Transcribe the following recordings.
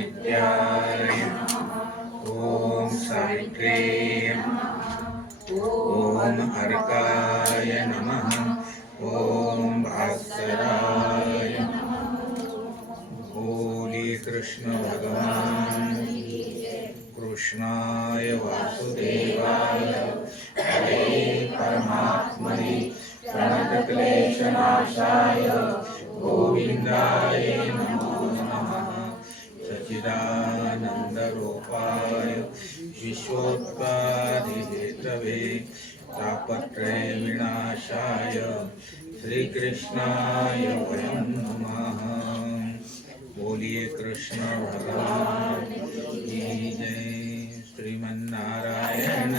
नित्याय ओम सावित्रे ओम अर्काय नमः ओम भास्कराय बोले कृष्ण भगवान कृष्णाय वासुदेवाय हरे परमात्मने प्रणतक्लेशनाशाय गोविन्दाय नमो नमः सच्चिदानन्दरूपाय विश्वोत्पत्तिहेतवे तापत्रय विनाशाय श्रीकृष्णाय वयं नमः। बोलिए कृष्ण भगवान की जय। श्रीमन्नारायण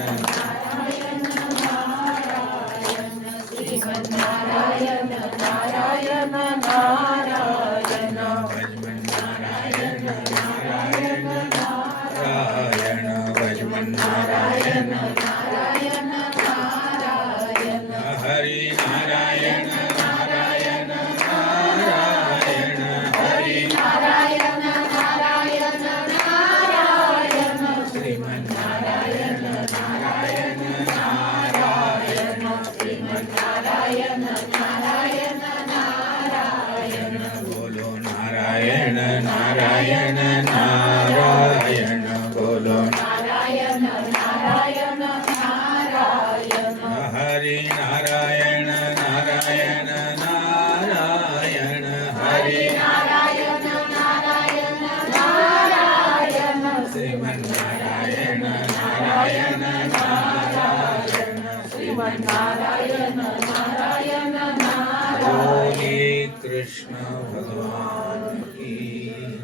श्रीमन्नारायण नारायण नारायण भजमन्नारायण नारायण नारायण भजमन्नारायण नारायण नारायण हरि नारायण नारायण नारायण हरि नारायण नारायण नारायण श्रीमन्नारायण नारायण नारायण श्रीमन्नारायण नारायण नारायण बोलो नारायण नारायण नारायण बोलो नारायण नारायण नारायण हरि नारायण नारायण नारायण हरि नारायण नारायण नारायण श्रीमन्नारायण नारायण नारायण श्रीमन्नारायण नारायण नारायण बोले कृष्ण भगवान की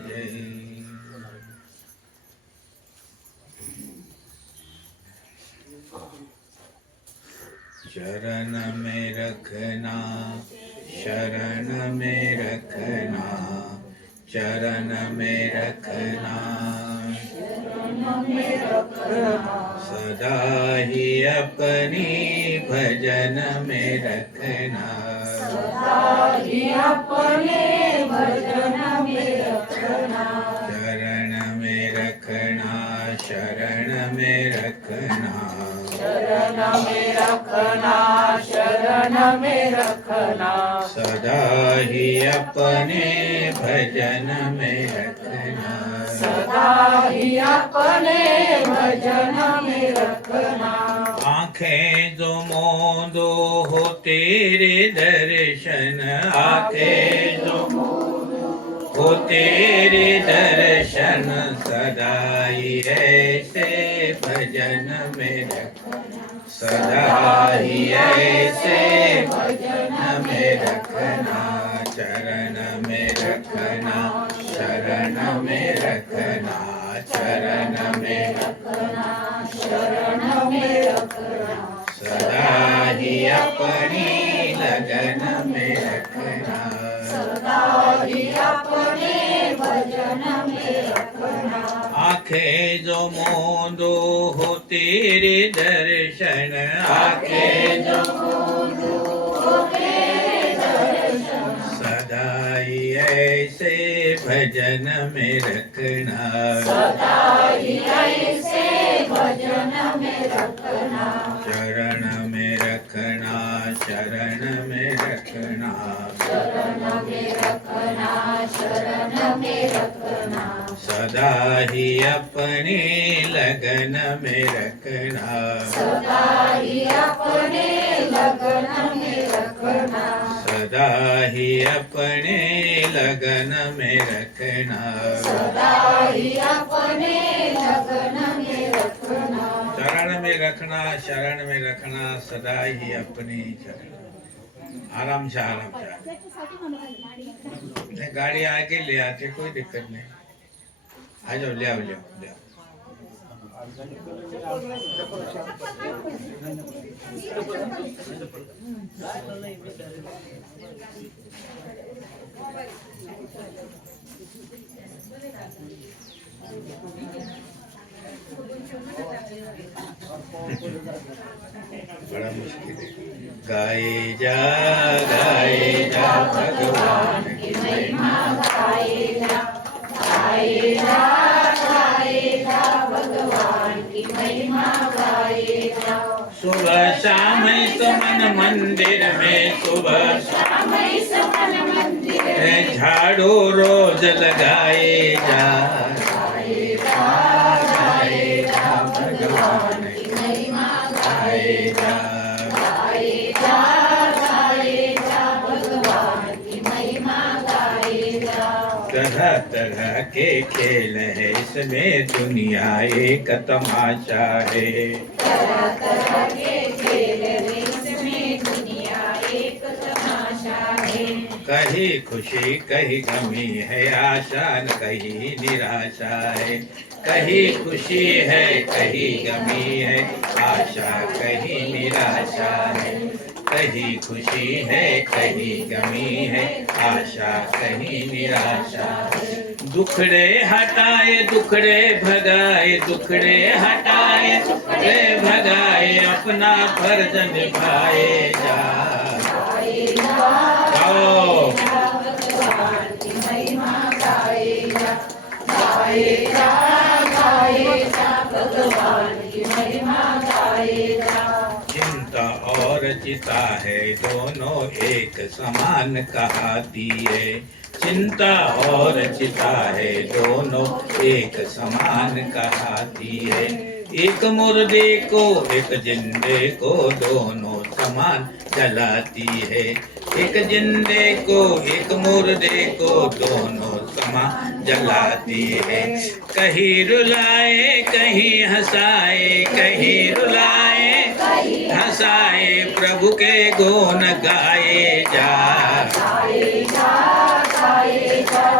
जय। शरण में रखना शरण में रखना चरण में रखना सदा ही अपनी भजन में रखना अपने भजन में रखना शरण में रखना शरण में रखना शरण में रखना शरण में रखना सदा ही अपने भजन में रखना सदा ही अपने भजन में रखना आंखें जो मोदो हो तेरे दर्शन आंखें जो हो तेरे दर्शन सदा ही ऐसे भजन में रखना सदा ही ऐसे भजन में रखना चरण में रखना शरण में रखना चरण में रखना शरण में रखना सदा ही अपनी लगन में रखना सदा ही अपने भजन में रखना आंखें जो मोदो हो तेरे दर्शन आंखें जो सदा ही ऐसे भजन में रखना सदा ही ऐसे भजन में रखना शरण में रखना शरण में रखना शरण में रखना शरण में रखना सदा ही अपनी लगन में रखना सदा ही अपने लगन में रखना सदा ही अपने लगन में रखना सदा ही अपने लगन में रखना शरण में रखना शरण में रखना सदा ही अपनी शरण आराम से गाड़ी आके ले आते कोई दिक्कत नहीं आ जाओ ले आओ ले आओ ले आओ बड़ा मुश्किल है। गाए जा भगवान की महिमा गाए जा गाए भगवान की महिमा गाए जाओ। सुबह शाम समन मंदिर में, सुबह शाम समन मंदिर में झाड़ू रोज लगाए जा। भगवान की महिमा गाए जा। भगवान की महिमा गाए जाओ। तरह तरह के खेल है इसमें, दुनिया एक तमाशा है। तरह तरह के खेल इसमें, दुनिया एक तमाशा है। कहीं खुशी कहीं गमी है, आशा कहीं निराशा है। कहीं खुशी है कहीं गमी है, आशा कहीं निराशा है। कहीं खुशी है कहीं गमी है, आशा कहीं निराशा है। दुखड़े हटाए दुखड़े भगाए, दुखड़े हटाए दुखड़े भगाए, अपना फर्ज निभाए जा। भगवान की महिमा गाए जा। भगवान की महिमा गाए जा। चिंता और चिता है दोनों एक समान कहाती है। चिंता और चिता है दोनों एक समान कहाती है। एक मुर्दे को एक जिंदे को दोनों समान जलाती है। एक जिंदे को एक मुर्दे को दोनों समान जलाती है। कहीं रुलाए कहीं हंसाए, कहीं रुलाए हंसाए, प्रभु के गुण गाए जा।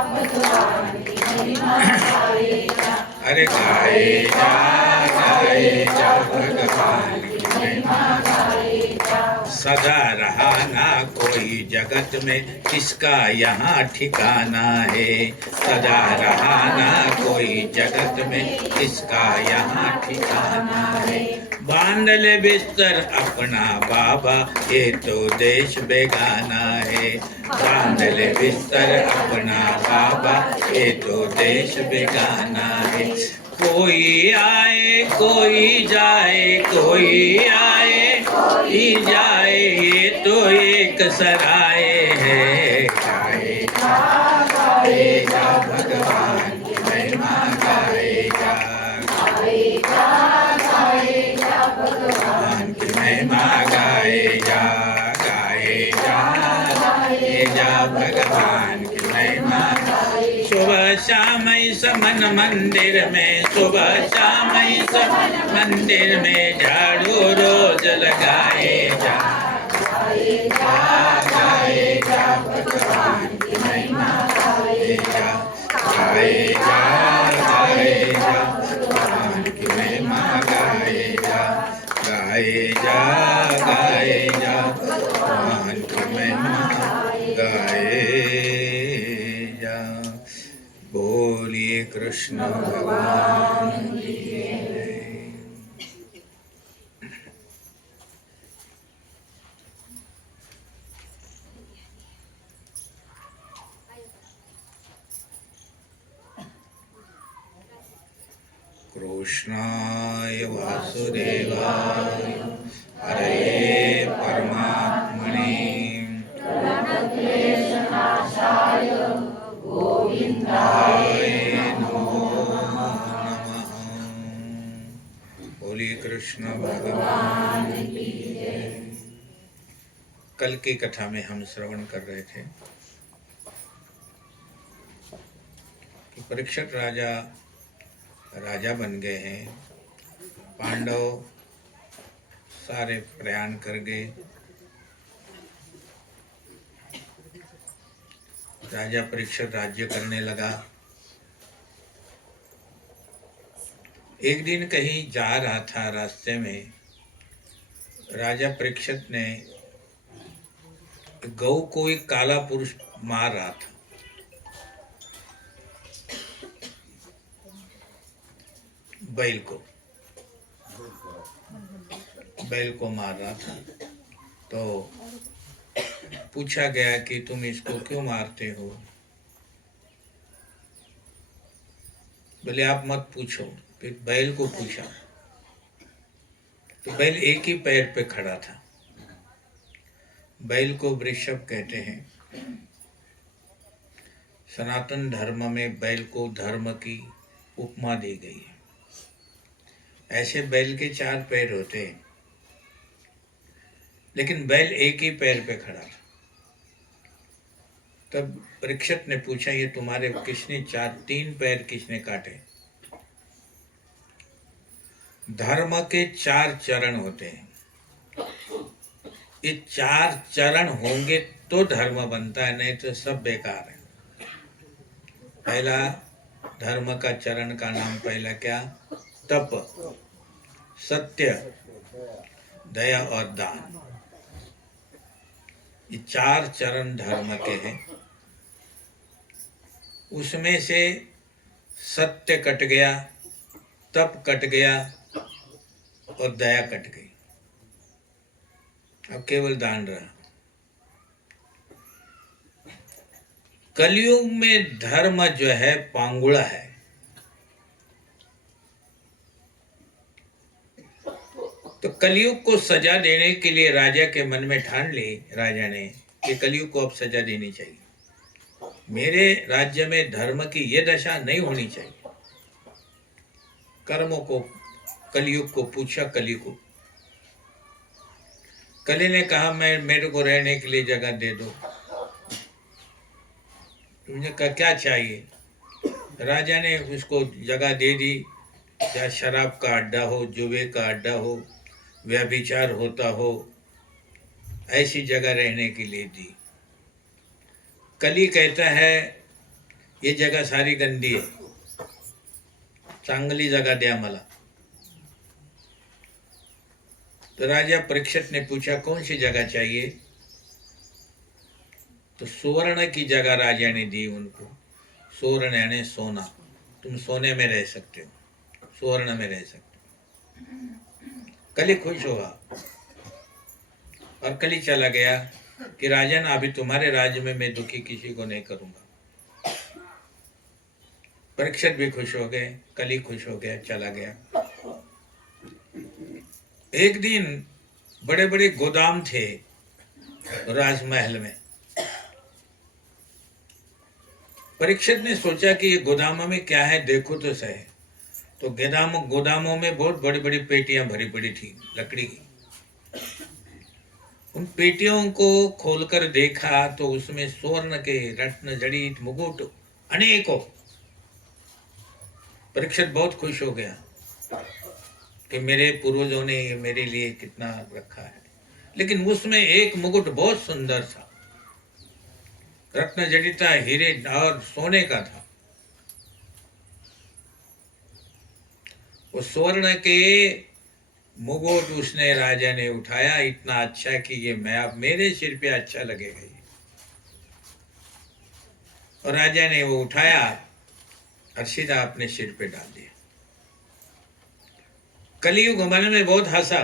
भगवान की महिमा गाए जा। अरे गाए जा भगवान की महिमा। सदा रहा ना कोई जगत में, किसका यहाँ ठिकाना है। सदा रहा ना कोई जगत में, किसका यहाँ ठिकाना है। बांध ले बिस्तर अपना बाबा, ये तो देश बेगाना है। बांध ले बिस्तर अपना बाबा, ये तो देश बेगाना है। कोई आए कोई जाए, कोई आए कोई जाए, ये तो एक सराय है। गाए जा भगवान की महिमा गाए जा। भगवान की महिमा गाए जा। भगवान की महिमा। सुबह शाम समन मंदिर में, सुबह शाम समन मंदिर में, झाड़ू रोज लगाए जा। भगवान की महिमा गाए जा। भगवान की महिमा गाए जा। भगवान की महिमा गाए जा। बोलिए कृष्ण भगवान की जय। कृष्णाय वासुदेवाय हरे परमात्मने गोविंदाय नमो नमः। बोलिए कृष्ण भगवान की जय। कल की कथा में हम श्रवण कर रहे थे कि परीक्षित राजा बन गए हैं। पांडव सारे प्रयाण कर गए। राजा परीक्षित राज्य करने लगा। एक दिन कहीं जा रहा था, रास्ते में राजा परीक्षित ने गौ को एक काला पुरुष मार रहा था। बैल को मार रहा था। तो पूछा गया कि तुम इसको क्यों मारते हो। बोले आप मत पूछो। फिर बैल को पूछा तो बैल एक ही पैर पे खड़ा था। बैल को वृषभ कहते हैं। सनातन धर्म में बैल को धर्म की उपमा दी गई है। ऐसे बैल के 4 पैर होते हैं, लेकिन बैल एक ही पैर पे खड़ा था। तब परीक्षित ने पूछा, ये तुम्हारे किसने 3 पैर किसने काटे? धर्म के 4 चरण होते हैं। ये 4 चरण होंगे तो धर्म बनता है, नहीं तो सब बेकार है। पहला धर्म का चरण का नाम पहला क्या? तप, सत्य, दया और दान। ये 4 चरण धर्म के हैं। उसमें से सत्य कट गया, तप कट गया और दया कट गई। अब केवल दान रहा। कलयुग में धर्म जो है पांगुड़ा है। तो कलयुग को सजा देने के लिए राजा के मन में ठान ली राजा ने कि कलयुग को अब सजा देनी चाहिए। मेरे राज्य में धर्म की ये दशा नहीं होनी चाहिए। कर्मों को कलयुग को पूछा। कलयुग को कली ने कहा, मैं मेरे को रहने के लिए जगह दे दो। तुमने कहा क्या चाहिए? राजा ने उसको जगह दे दी। या शराब का अड्डा हो, जुए का अड्डा हो, व्यभिचार होता हो, ऐसी जगह रहने के लिए दी। कली कहता है ये जगह सारी गंदी है, चांगली जगह द्या मला। तो राजा परीक्षित ने पूछा कौन सी जगह चाहिए? तो सुवर्ण की जगह राजा ने दी उनको। सुवर्ण यानी सोना। तुम सोने में रह सकते हो, सुवर्ण में रह सकते हो। कली खुश हुआ और कली चला गया कि राजन अभी तुम्हारे राज्य में मैं दुखी किसी को नहीं करूंगा। परीक्षित भी खुश हो गए, कली खुश हो गया, चला गया। एक दिन बड़े बड़े गोदाम थे राजमहल में। परीक्षित ने सोचा कि ये गोदामों में क्या है, देखो तो सही। तो गोदामों में बहुत बड़ी बड़ी पेटियां भरी पड़ी थी लकड़ी की। उन पेटियों को खोलकर देखा तो उसमें स्वर्ण के रत्न जड़ित मुकुट अनेकों। परीक्षित बहुत खुश हो गया कि मेरे पूर्वजों ने मेरे लिए कितना रखा है। लेकिन उसमें एक मुकुट बहुत सुंदर था, रत्न जड़िता हीरे और सोने का था। वो स्वर्ण के मुकुट उसने राजा ने उठाया, इतना अच्छा कि ये मैं अब मेरे सिर पे अच्छा लगेगा ये। और राजा ने वो उठाया और सीधा अपने सिर पे डाल दिया। कलयुग मन में बहुत हंसा,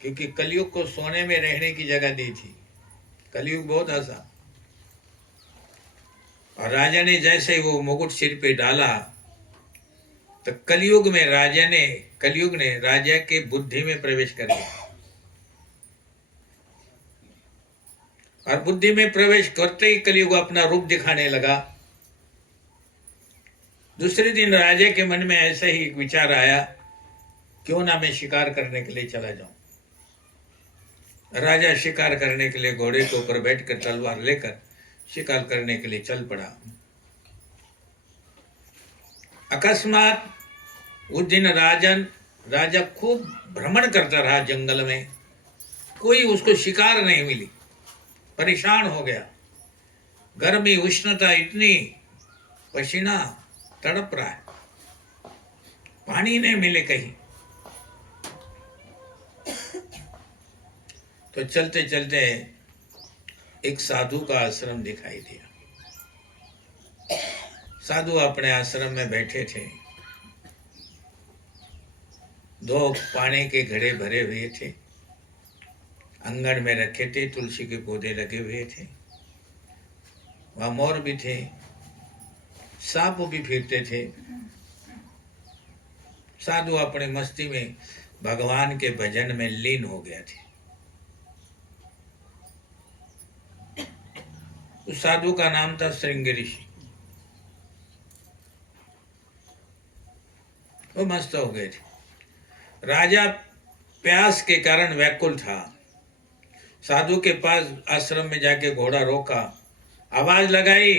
क्योंकि कलयुग को सोने में रहने की जगह दी थी। कलयुग बहुत हंसा और राजा ने जैसे वो मुकुट सिर पे डाला तो कलयुग ने राजा के बुद्धि में प्रवेश कर दिया। और बुद्धि में प्रवेश करते ही कलयुग अपना रूप दिखाने लगा। दूसरे दिन राजा के मन में ऐसा ही एक विचार आया, क्यों ना मैं शिकार करने के लिए चला जाऊं। राजा शिकार करने के लिए घोड़े के ऊपर बैठकर तलवार लेकर शिकार करने के लिए चल पड़ा। अकस्मात उस दिन राजा खूब भ्रमण करता रहा जंगल में, कोई उसको शिकार नहीं मिली। परेशान हो गया, गर्मी उष्णता इतनी, पसीना तड़प रहा है, पानी नहीं मिले कहीं। तो चलते चलते एक साधु का आश्रम दिखाई दिया। साधु अपने आश्रम में बैठे थे। 2 पानी के घड़े भरे हुए थे, आंगन में रखे थे, तुलसी के पौधे लगे हुए थे। वहां मोर भी थे, सांप भी फिरते थे। साधु अपने मस्ती में भगवान के भजन में लीन हो गया थे। उस साधु का नाम था श्रृंग ऋषि। वो मस्त हो गए थे। राजा प्यास के कारण व्याकुल था। साधु के पास आश्रम में जाके घोड़ा रोका, आवाज लगाई,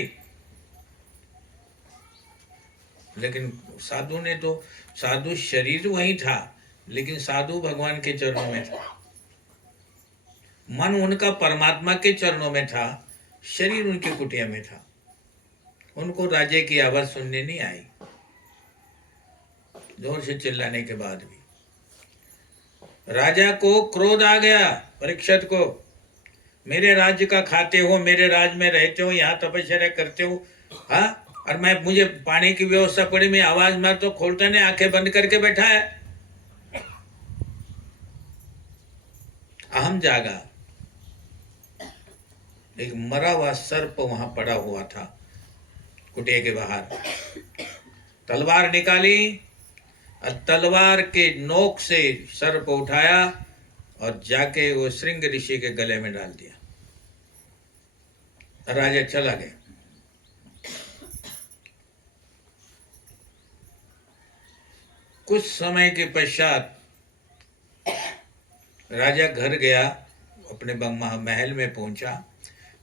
लेकिन साधु ने तो, साधु शरीर वही था लेकिन साधु भगवान के चरणों में था। मन उनका परमात्मा के चरणों में था, शरीर उनकी कुटिया में था। उनको राजे की आवाज सुनने नहीं आई, जोर से चिल्लाने के बाद भी। राजा को क्रोध आ गया, परीक्षित को, मेरे राज्य का खाते हो, मेरे राज में रहते हो, यहाँ तपस्या करते हो, हाँ, और मुझे पानी की व्यवस्था पड़ी, मैं आवाज मार तो खोलता नहीं, आंखें बंद करके बैठा है। अहम जागा। एक मरा हुआ सर्प वहां पड़ा हुआ था कुटिया के बाहर। तलवार निकाली और तलवार के नोक से सर्प उठाया और जाके वो श्रृंग ऋषि के गले में डाल दिया। राजा चला गया। कुछ समय के पश्चात राजा घर गया, अपने महल में पहुंचा।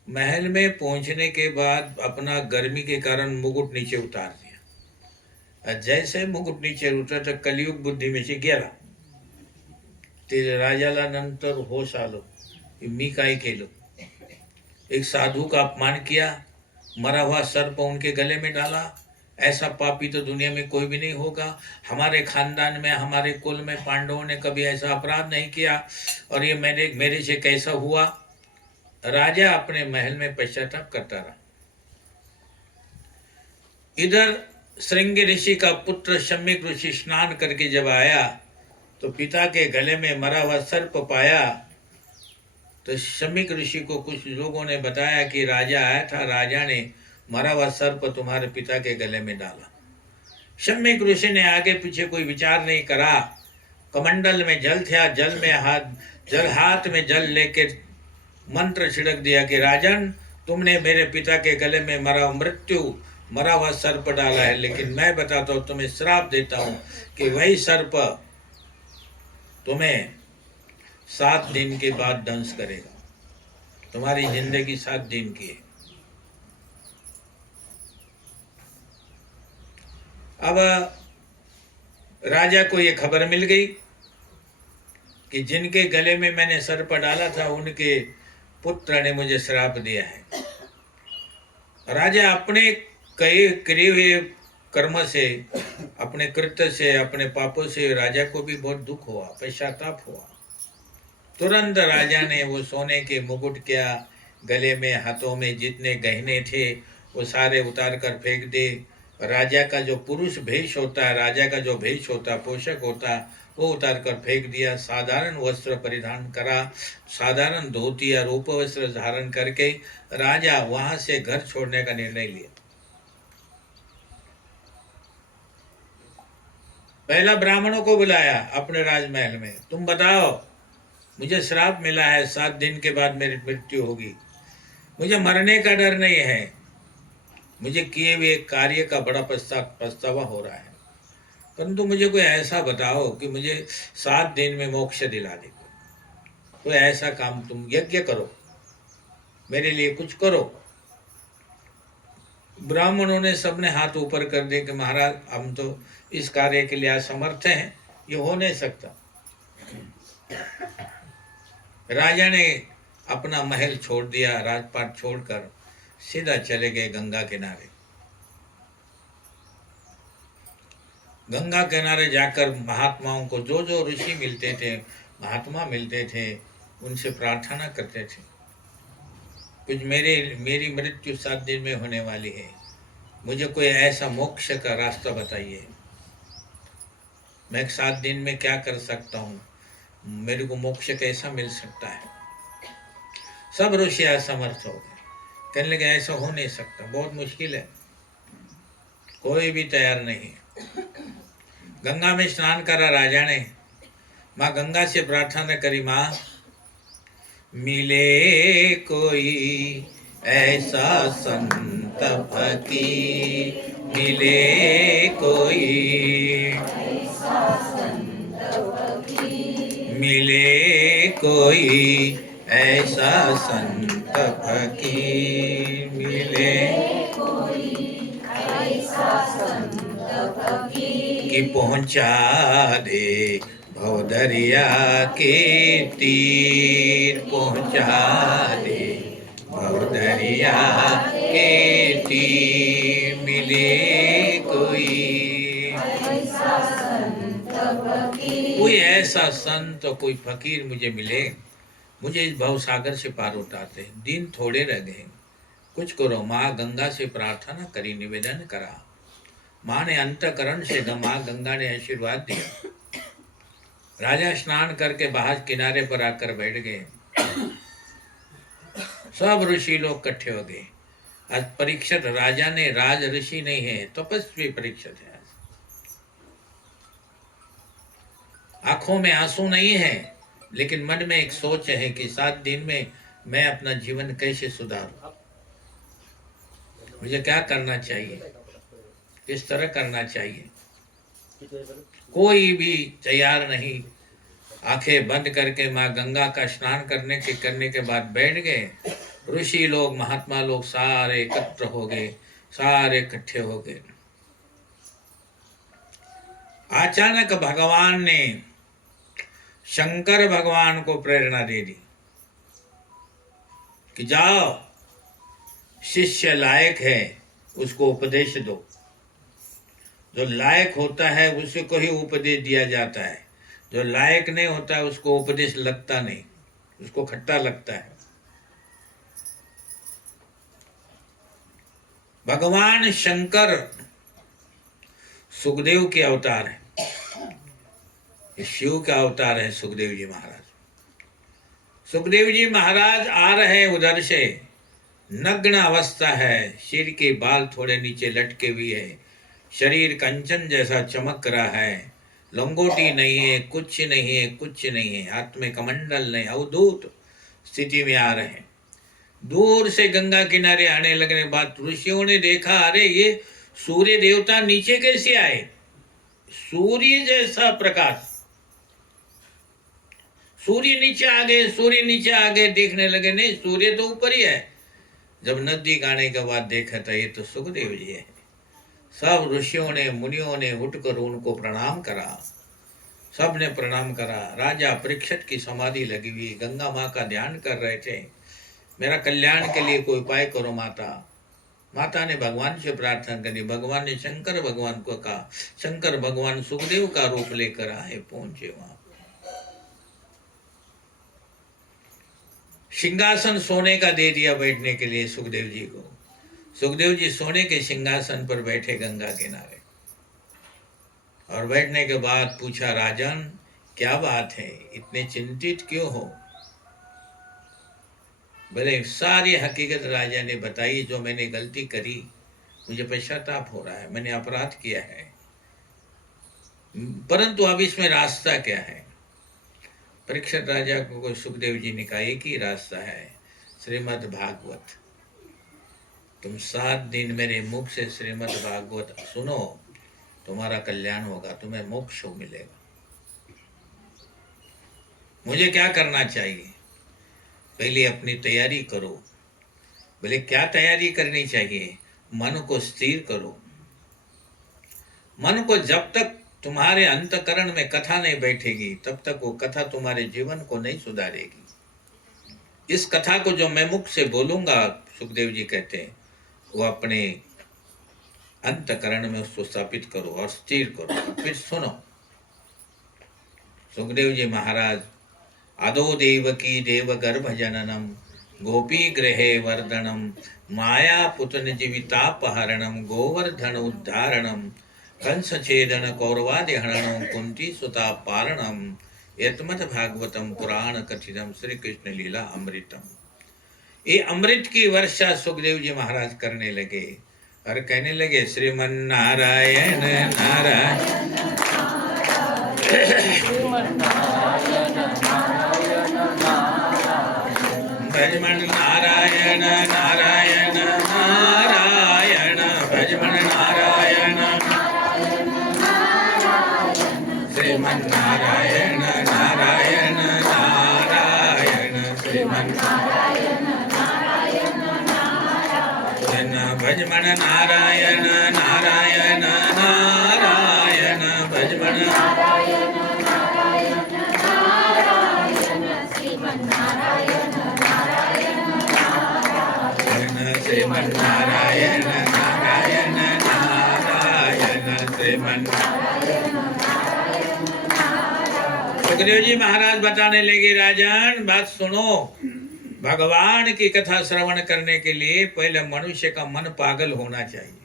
महल में पहुंचने के बाद अपना गर्मी के कारण मुकुट नीचे उतार दिया। जैसे मुकुट नीचे उतरा तो कलियुग बुद्धि में से गेला ते राजाला नंतर होश आलो, मी काय केलं। एक साधु का अपमान किया, मरा हुआ सर्प उनके गले में डाला। ऐसा पापी तो दुनिया में कोई भी नहीं होगा। हमारे खानदान में, हमारे कुल में पांडवों ने कभी ऐसा अपराध नहीं किया और ये मेरे से कैसा हुआ। राजा अपने महल में पश्चाताप करता रहा। इधर श्रृंग ऋषि का पुत्र शम्यक ऋषि स्नान करके जब आया तो पिता के गले में मरा हुआ सर्प पाया। तो शम्यक ऋषि को कुछ लोगों ने बताया कि राजा आया था, राजा ने मरा हुआ सर्प तुम्हारे पिता के गले में डाला। शम्यक ऋषि ने आगे पीछे कोई विचार नहीं करा। कमंडल में जल था, जल हाथ में जल लेके मंत्र छिड़क दिया कि राजन, तुमने मेरे पिता के गले में मरा हुआ सर्प डाला है, लेकिन मैं बताता हूँ, तुम्हें श्राप देता हूँ कि वही सर्प तुम्हें 7 दिन के बाद दंश करेगा। तुम्हारी जिंदगी 7 दिन की है। अब राजा को ये खबर मिल गई कि जिनके गले में मैंने सर्प डाला था उनके पुत्र ने मुझे श्राप दिया है। राजा अपने किए हुए कर्म से, अपने कृत्य से, अपने पापों से राजा को भी बहुत दुख हुआ, पश्चाताप हुआ। तुरंत राजा ने वो सोने के मुकुट किया, गले में, हाथों में जितने गहने थे वो सारे उतार कर फेंक दे। राजा का जो पुरुष भेष होता है, राजा का जो भेष होता है, पोषक होता है, वो उतार कर फेंक दिया। साधारण वस्त्र परिधान करा, साधारण धोती या रूप वस्त्र धारण करके राजा वहां से घर छोड़ने का निर्णय लिया। पहला ब्राह्मणों को बुलाया अपने राजमहल में, तुम बताओ, मुझे श्राप मिला है, 7 दिन के बाद मेरी मृत्यु होगी। मुझे मरने का डर नहीं है, मुझे किए हुए कार्य का बड़ा पछतावा हो रहा है, परंतु मुझे कोई ऐसा बताओ कि मुझे 7 दिन में मोक्ष दिला दे। कोई ऐसा काम, तुम यज्ञ करो, मेरे लिए कुछ करो। ब्राह्मणों ने सबने हाथ ऊपर कर दिए कि महाराज, हम तो इस कार्य के लिए असमर्थ हैं, ये हो नहीं सकता। राजा ने अपना महल छोड़ दिया, राजपाट छोड़कर सीधा चले गए गंगा किनारे। गंगा किनारे जाकर महात्माओं को, जो जो ऋषि मिलते थे, महात्मा मिलते थे, उनसे प्रार्थना करते थे, कुछ मेरी मृत्यु 7 दिन में होने वाली है, मुझे कोई ऐसा मोक्ष का रास्ता बताइए। मैं 7 दिन में क्या कर सकता हूँ, मेरे को मोक्ष कैसा मिल सकता है। सब ऋषि असमर्थ हो गए, कहने लगे ऐसा हो नहीं सकता, बहुत मुश्किल है, कोई भी तैयार नहीं है। गंगा में स्नान करा राजा ने। माँ गंगा से प्रार्थना करी, माँ मिले कोई ऐसा संत फकीर, मिले कोई, मिले कोई ऐसा संत फकीर, मिले कि पहुंचा दे भवदरिया के तीर, पहुंचा दे भवदरिया के तीर, मिले कोई ऐसा संत, कोई फकीर मुझे मिले, मुझे इस भवसागर से पार उतारते। दिन थोड़े रह गए, कुछ करो। माँ गंगा से प्रार्थना करी, निवेदन करा। माँ ने अंतकरण से माँ गंगा ने आशीर्वाद दिया। राजा स्नान करके बाहर किनारे पर आकर बैठ गए। सब ऋषि लोग इकट्ठे हो गए। आज परीक्षित राजा ने, राज ऋषि नहीं है, तपस्वी परीक्षित है। आंखों में आंसू नहीं है, लेकिन मन में एक सोच है कि 7 दिन में मैं अपना जीवन कैसे सुधारूं, मुझे क्या करना चाहिए, किस तरह करना चाहिए। कोई भी तैयार नहीं। आंखें बंद करके माँ गंगा का स्नान करने के बाद बैठ गए। ऋषि लोग, महात्मा लोग सारे एकत्र हो गए, सारे इकट्ठे हो गए। अचानक भगवान ने शंकर भगवान को प्रेरणा दे दी कि जाओ, शिष्य लायक है उसको उपदेश दो। जो लायक होता है उसी को ही उपदेश दिया जाता है, जो लायक नहीं होता है उसको उपदेश लगता नहीं, उसको खट्टा लगता है। भगवान शंकर सुखदेव के अवतार है, शिव का अवतार है सुखदेव जी महाराज। सुखदेव जी महाराज आ रहे उधर से, नग्न अवस्था है, सिर के बाल थोड़े नीचे लटके हुए है, शरीर कंचन जैसा चमक रहा है, लंगोटी नहीं है, कुछ नहीं है, कुछ नहीं है, हाथ में कमंडल नहीं, अवधूत स्थिति में आ रहे हैं। दूर से गंगा किनारे आने लगने के बाद ऋषियों ने देखा, अरे ये सूर्य देवता नीचे कैसे आए, सूर्य जैसा प्रकाश, सूर्य नीचे आ गए, सूर्य नीचे आ गए। देखने लगे, नहीं सूर्य तो ऊपर ही है। जब नजदीक आने के बाद देखा था ये तो सुखदेव जी है। सब ऋषियों ने, मुनियों ने उठकर उनको प्रणाम करा, सब ने प्रणाम करा। राजा परीक्षित की समाधि लगी हुई, गंगा माँ का ध्यान कर रहे थे। मेरा कल्याण के लिए कोई उपाय करो माता। माता ने भगवान से प्रार्थना करी। भगवान ने शंकर भगवान को कहा। शंकर भगवान सुखदेव का रूप लेकर आए, पहुंचे वहां। सिंहासन सोने का दे दिया बैठने के लिए सुखदेव जी को। सुखदेव जी सोने के सिंहासन पर बैठे गंगा किनारे, और बैठने के बाद पूछा, राजन क्या बात है, इतने चिंतित क्यों हो? बोले सारी हकीकत राजा ने बताई, जो मैंने गलती करी, मुझे पश्चाताप हो रहा है, मैंने अपराध किया है, परंतु अब इसमें रास्ता क्या है? परीक्षित राजा को सुखदेव जी ने कहा, एक ही रास्ता है, श्रीमद् भागवत। तुम 7 दिन मेरे मुख से श्रीमद् भागवत सुनो, तुम्हारा कल्याण होगा, तुम्हें मोक्ष मिलेगा। मुझे क्या करना चाहिए? पहले अपनी तैयारी करो। बोले क्या तैयारी करनी चाहिए? मन को स्थिर करो। मन को जब तक तुम्हारे अंतकरण में कथा नहीं बैठेगी, तब तक वो कथा तुम्हारे जीवन को नहीं सुधारेगी। इस कथा को जो मैं मुख से बोलूंगा, सुखदेव जी कहते हैं, वो अपने अंतकरण में उसको स्थापित करो और स्थिर करो, फिर सुनो। सुखदेव जी महाराज, आदो देवकी देव गर्भ जननम, गोपी गृहे वर्धनम, माया पुतन जीवितापहरणम, गोवर्धन उद्धारणम, कंस छेदन कौरवादि हरणम, कुंती सुता पारणम, यतमत भागवतम पुराण कथितम, श्री कृष्ण लीला अमृतम। ये अमृत की वर्षा सुखदेव जी महाराज करने लगे और कहने लगे, श्रीमन नारायण नारायण भजमन नारायण नारायण नारायण भजमन नारायण श्रीमन नारायण नारायण नारायण श्रीमन भजमन नारायण नारायण नारायण भजमन श्रीमन नारायण नारायण नारायण श्रीमन। सुखदेव जी महाराज बताने लगे, राजन बात सुनो, भगवान की कथा श्रवण करने के लिए पहले मनुष्य का मन पागल होना चाहिए।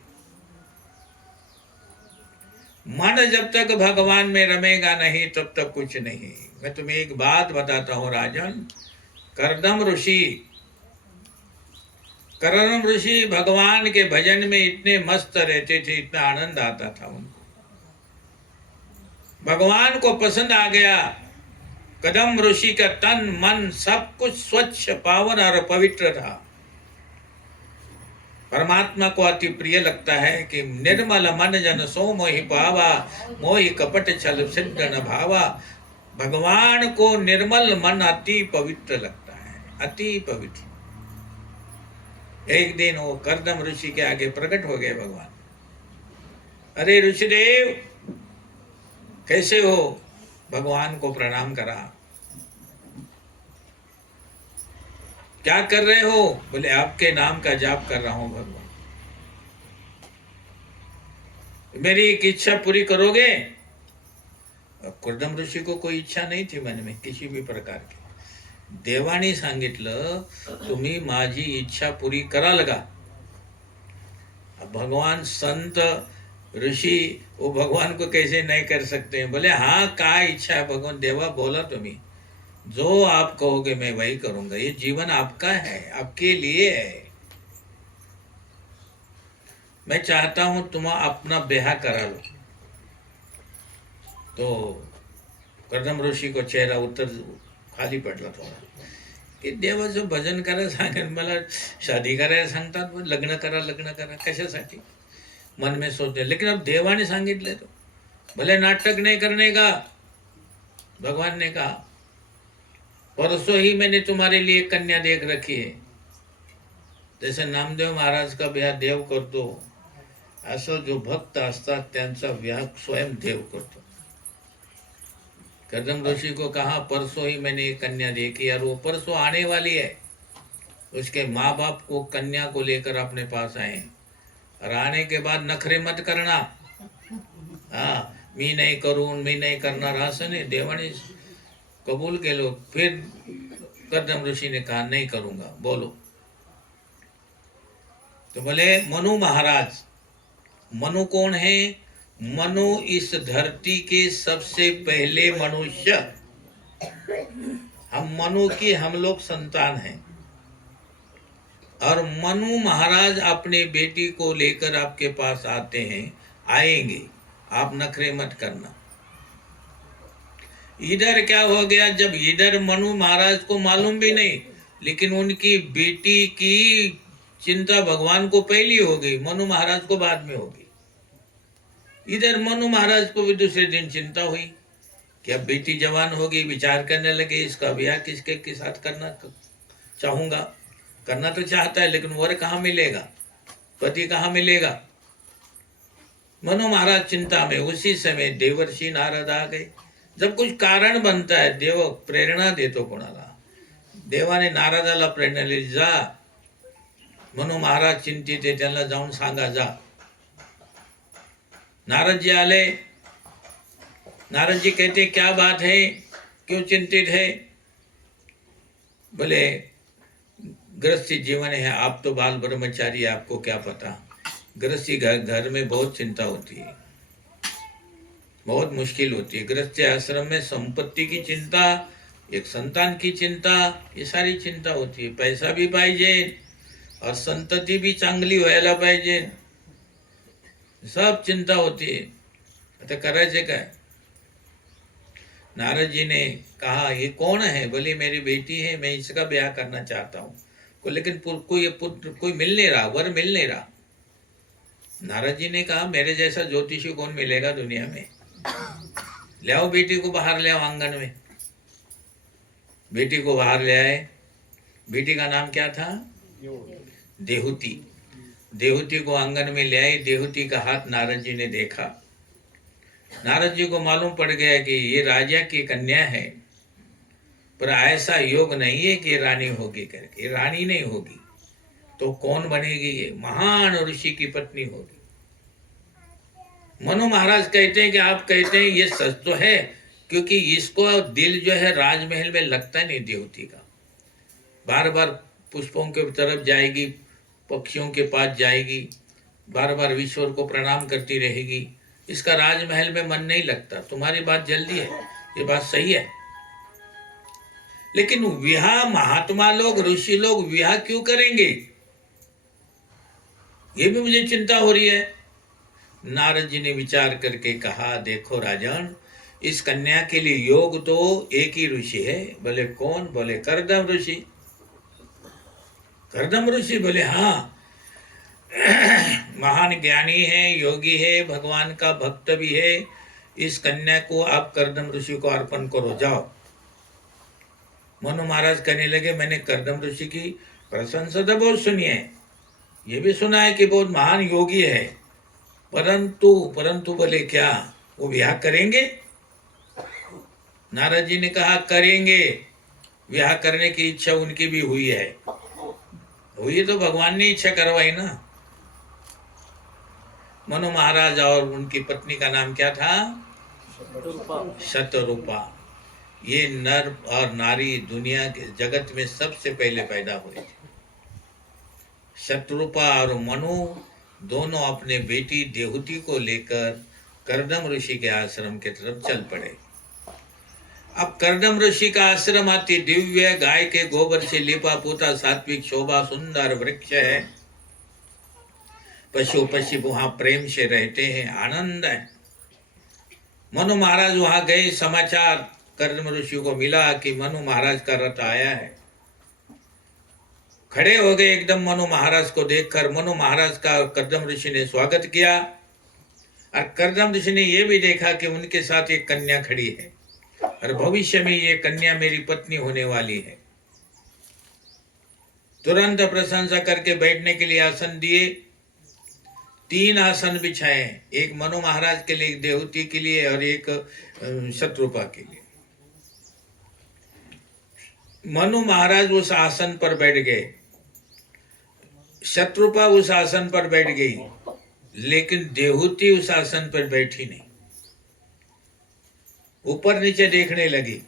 मन जब तक भगवान में रमेगा नहीं तब तक कुछ नहीं। मैं तुम्हें एक बात बताता हूं राजन, कर्दम ऋषि भगवान के भजन में इतने मस्त रहते थे, इतना आनंद आता था उनको, भगवान को पसंद आ गया। कदम ऋषि का तन मन सब कुछ स्वच्छ पावन और पवित्र था। परमात्मा को अति प्रिय लगता है कि निर्मल मन जन सो मोहि पावा, मोहि कपट छल सिद्ध न भावा। भगवान को निर्मल मन अति पवित्र लगता है, अति पवित्र। एक दिन वो कर्दम ऋषि के आगे प्रकट हो गए भगवान। अरे ऋषिदेव कैसे हो? भगवान को प्रणाम करा। क्या कर रहे हो? बोले आपके नाम का जाप कर रहा हूं भगवान। मेरी एक इच्छा पूरी करोगे? कर्दम ऋषि को कोई इच्छा नहीं थी मन में किसी भी प्रकार की। देवाने सांगितलं तुम्ही माझी इच्छा पूरी कराल का? भगवान संत ऋषि वो भगवान को कैसे नहीं कर सकते हैं? बोले हाँ, क्या इच्छा है भगवान? देवा बोला तुम्ही, जो आप कहोगे मैं वही करूंगा। ये जीवन आपका है, आपके लिए है। मैं चाहता हूं तुम अपना ब्याह करा लो। तो कर्दम ऋषि को चेहरा उत्तर खाली पडला थोडा की देवाचं भजन करायला सांगेल, मला शादी करायला सांगतात, लग्न करा कशासाठी? मन में सोचते, लेकिन अब देवाने सांगितले तो भले नाटक नहीं करने का। भगवान ने कहा परसों ही मैंने तुम्हारे लिए कन्या देख रखी है। जैसे नामदेव महाराज का ब्याह देव करतो, असं जो भक्त असतात त्यांचा ब्याह स्वयं देव करतो। कर्दम ऋषि को कहा परसों ही मैंने एक कन्या देखी और वो परसों आने वाली है। उसके माँ बाप को कन्या को लेकर अपने पास आए और आने के बाद नखरे मत करना। हाँ, मी नहीं करूँ, मी नहीं करना, असं नहीं। देवाने कबूल के लो। फिर कर्दम ऋषि ने कहा नहीं करूंगा, बोलो। तो बोले मनु महाराज। मनु कौन है? मनु इस धरती के सबसे पहले मनुष्य। हम लोग संतान हैं। और मनु महाराज अपने बेटी को लेकर आपके पास आते हैं, आएंगे, आप नखरे मत करना। इधर क्या हो गया, जब इधर मनु महाराज को मालूम भी नहीं, लेकिन उनकी बेटी की चिंता भगवान को पहली हो गई, मनु महाराज को बाद में होगी। इधर मनु महाराज को भी दूसरे दिन चिंता हुई कि अब बेटी जवान होगी, विचार करने लगे इसका ब्याह किसके के साथ करना चाहूंगा। करना तो चाहता है, लेकिन वर कहाँ मिलेगा, पति कहाँ मिलेगा। मनु महाराज चिंता में। उसी समय देवर्षि नारद आ गए। जब कुछ कारण बनता है, देव प्रेरणा देतो कोणाला। देवाने नारदाला प्रेरणा दिली, जा मनु महाराज चिंतित है, त्यांना जाऊन सांगा जा। नारद जी आले। नारद जी कहते क्या बात है, क्यों चिंतित है? बोले गृहस्थी जीवन है, आप तो बाल ब्रह्मचारी, आपको क्या पता। गृहस्थी घर में बहुत चिंता होती है, बहुत मुश्किल होती है। गृहस्थी आश्रम में संपत्ति की चिंता, एक संतान की चिंता, ये सारी चिंता होती है। पैसा भी पाहिजे और संतती भी चांगली व्हायला पाहिजे, सब चिंता होती है। आता करायचे काय? नारद जी ने कहा ये कौन है? बोले मेरी बेटी है, मैं इसका ब्याह करना चाहता हूँ। को लेकिन कोई पुत्र कोई मिल नहीं रहा, वर मिल नहीं रहा। नारद जी ने कहा मेरे जैसा ज्योतिषी कौन मिलेगा दुनिया में? ले आओ बेटी को, बाहर ले आओ आंगन में। बेटी को बाहर ले आए। बेटी का नाम क्या था? देहूती। देहूती को आंगन में ले आए। देहूती का हाथ नारद जी ने देखा। नारद जी को मालूम पड़ गया कि ये राजा की कन्या है, पर ऐसा योग नहीं है कि रानी होगी करके। रानी नहीं होगी तो कौन बनेगी? ये महान ऋषि की पत्नी होगी। मनु महाराज कहते हैं कि आप कहते हैं ये सच तो है, क्योंकि इसको दिल जो है राजमहल में लगता नहीं देवती का। बार बार पुष्पों के तरफ जाएगी, पक्षियों के पास जाएगी, बार बार ईश्वर को प्रणाम करती रहेगी। इसका राजमहल में मन नहीं लगता। तुम्हारी बात जल्दी है, ये बात सही है, लेकिन विवाह महात्मा लोग, ऋषि लोग विवाह क्यों करेंगे? ये भी मुझे चिंता हो रही है। नारद जी ने विचार करके कहा देखो राजन, इस कन्या के लिए योग तो एक ही ऋषि है। बोले कौन? बोले कर्दम ऋषि। कर्दम ऋषि? बोले हाँ, महान ज्ञानी है, योगी है, भगवान का भक्त भी है। इस कन्या को आप कर्दम ऋषि को अर्पण करो, जाओ। मनु महाराज कहने लगे मैंने कर्दम ऋषि की प्रशंसा तो बहुत सुनी है, ये भी सुना है कि बहुत महान योगी है, परंतु बोले क्या वो विवाह करेंगे? नारद जी ने कहा करेंगे। विवाह करने की इच्छा उनकी भी हुई है। हुई तो भगवान ने इच्छा करवाई ना। मनु महाराज और उनकी पत्नी का नाम क्या था? शतरूपा। ये नर और नारी दुनिया के जगत में सबसे पहले पैदा हुए थे। शतरूपा और मनु दोनों अपने बेटी देहूती को लेकर कर्दम ऋषि के आश्रम की तरफ चल पड़े। अब कर्दम ऋषि का आश्रम अति दिव्य, गाय के गोबर से लिपा पोता, सात्विक शोभा, सुंदर वृक्ष है। पशु पक्षी वहां प्रेम से रहते हैं, आनंद है। मनु महाराज वहां गए, समाचार कर्दम ऋषि को मिला कि मनु महाराज का रथ आया है। खड़े हो गए एकदम मनु महाराज को देखकर। मनु महाराज का कर्दम ऋषि ने स्वागत किया, और कर्दम ऋषि ने यह भी देखा कि उनके साथ एक कन्या खड़ी है, और भविष्य में ये कन्या मेरी पत्नी होने वाली है। तुरंत प्रशंसा करके बैठने के लिए आसन दिए। 3 आसन बिछाए, एक मनु महाराज के लिए, एक देहूती के लिए और एक शत्रुपा के लिए। मनु महाराज उस आसन पर बैठ गए, शत्रुपा उस आसन पर बैठ गई, लेकिन देहूती उस आसन पर बैठी नहीं, ऊपर नीचे देखने लगी।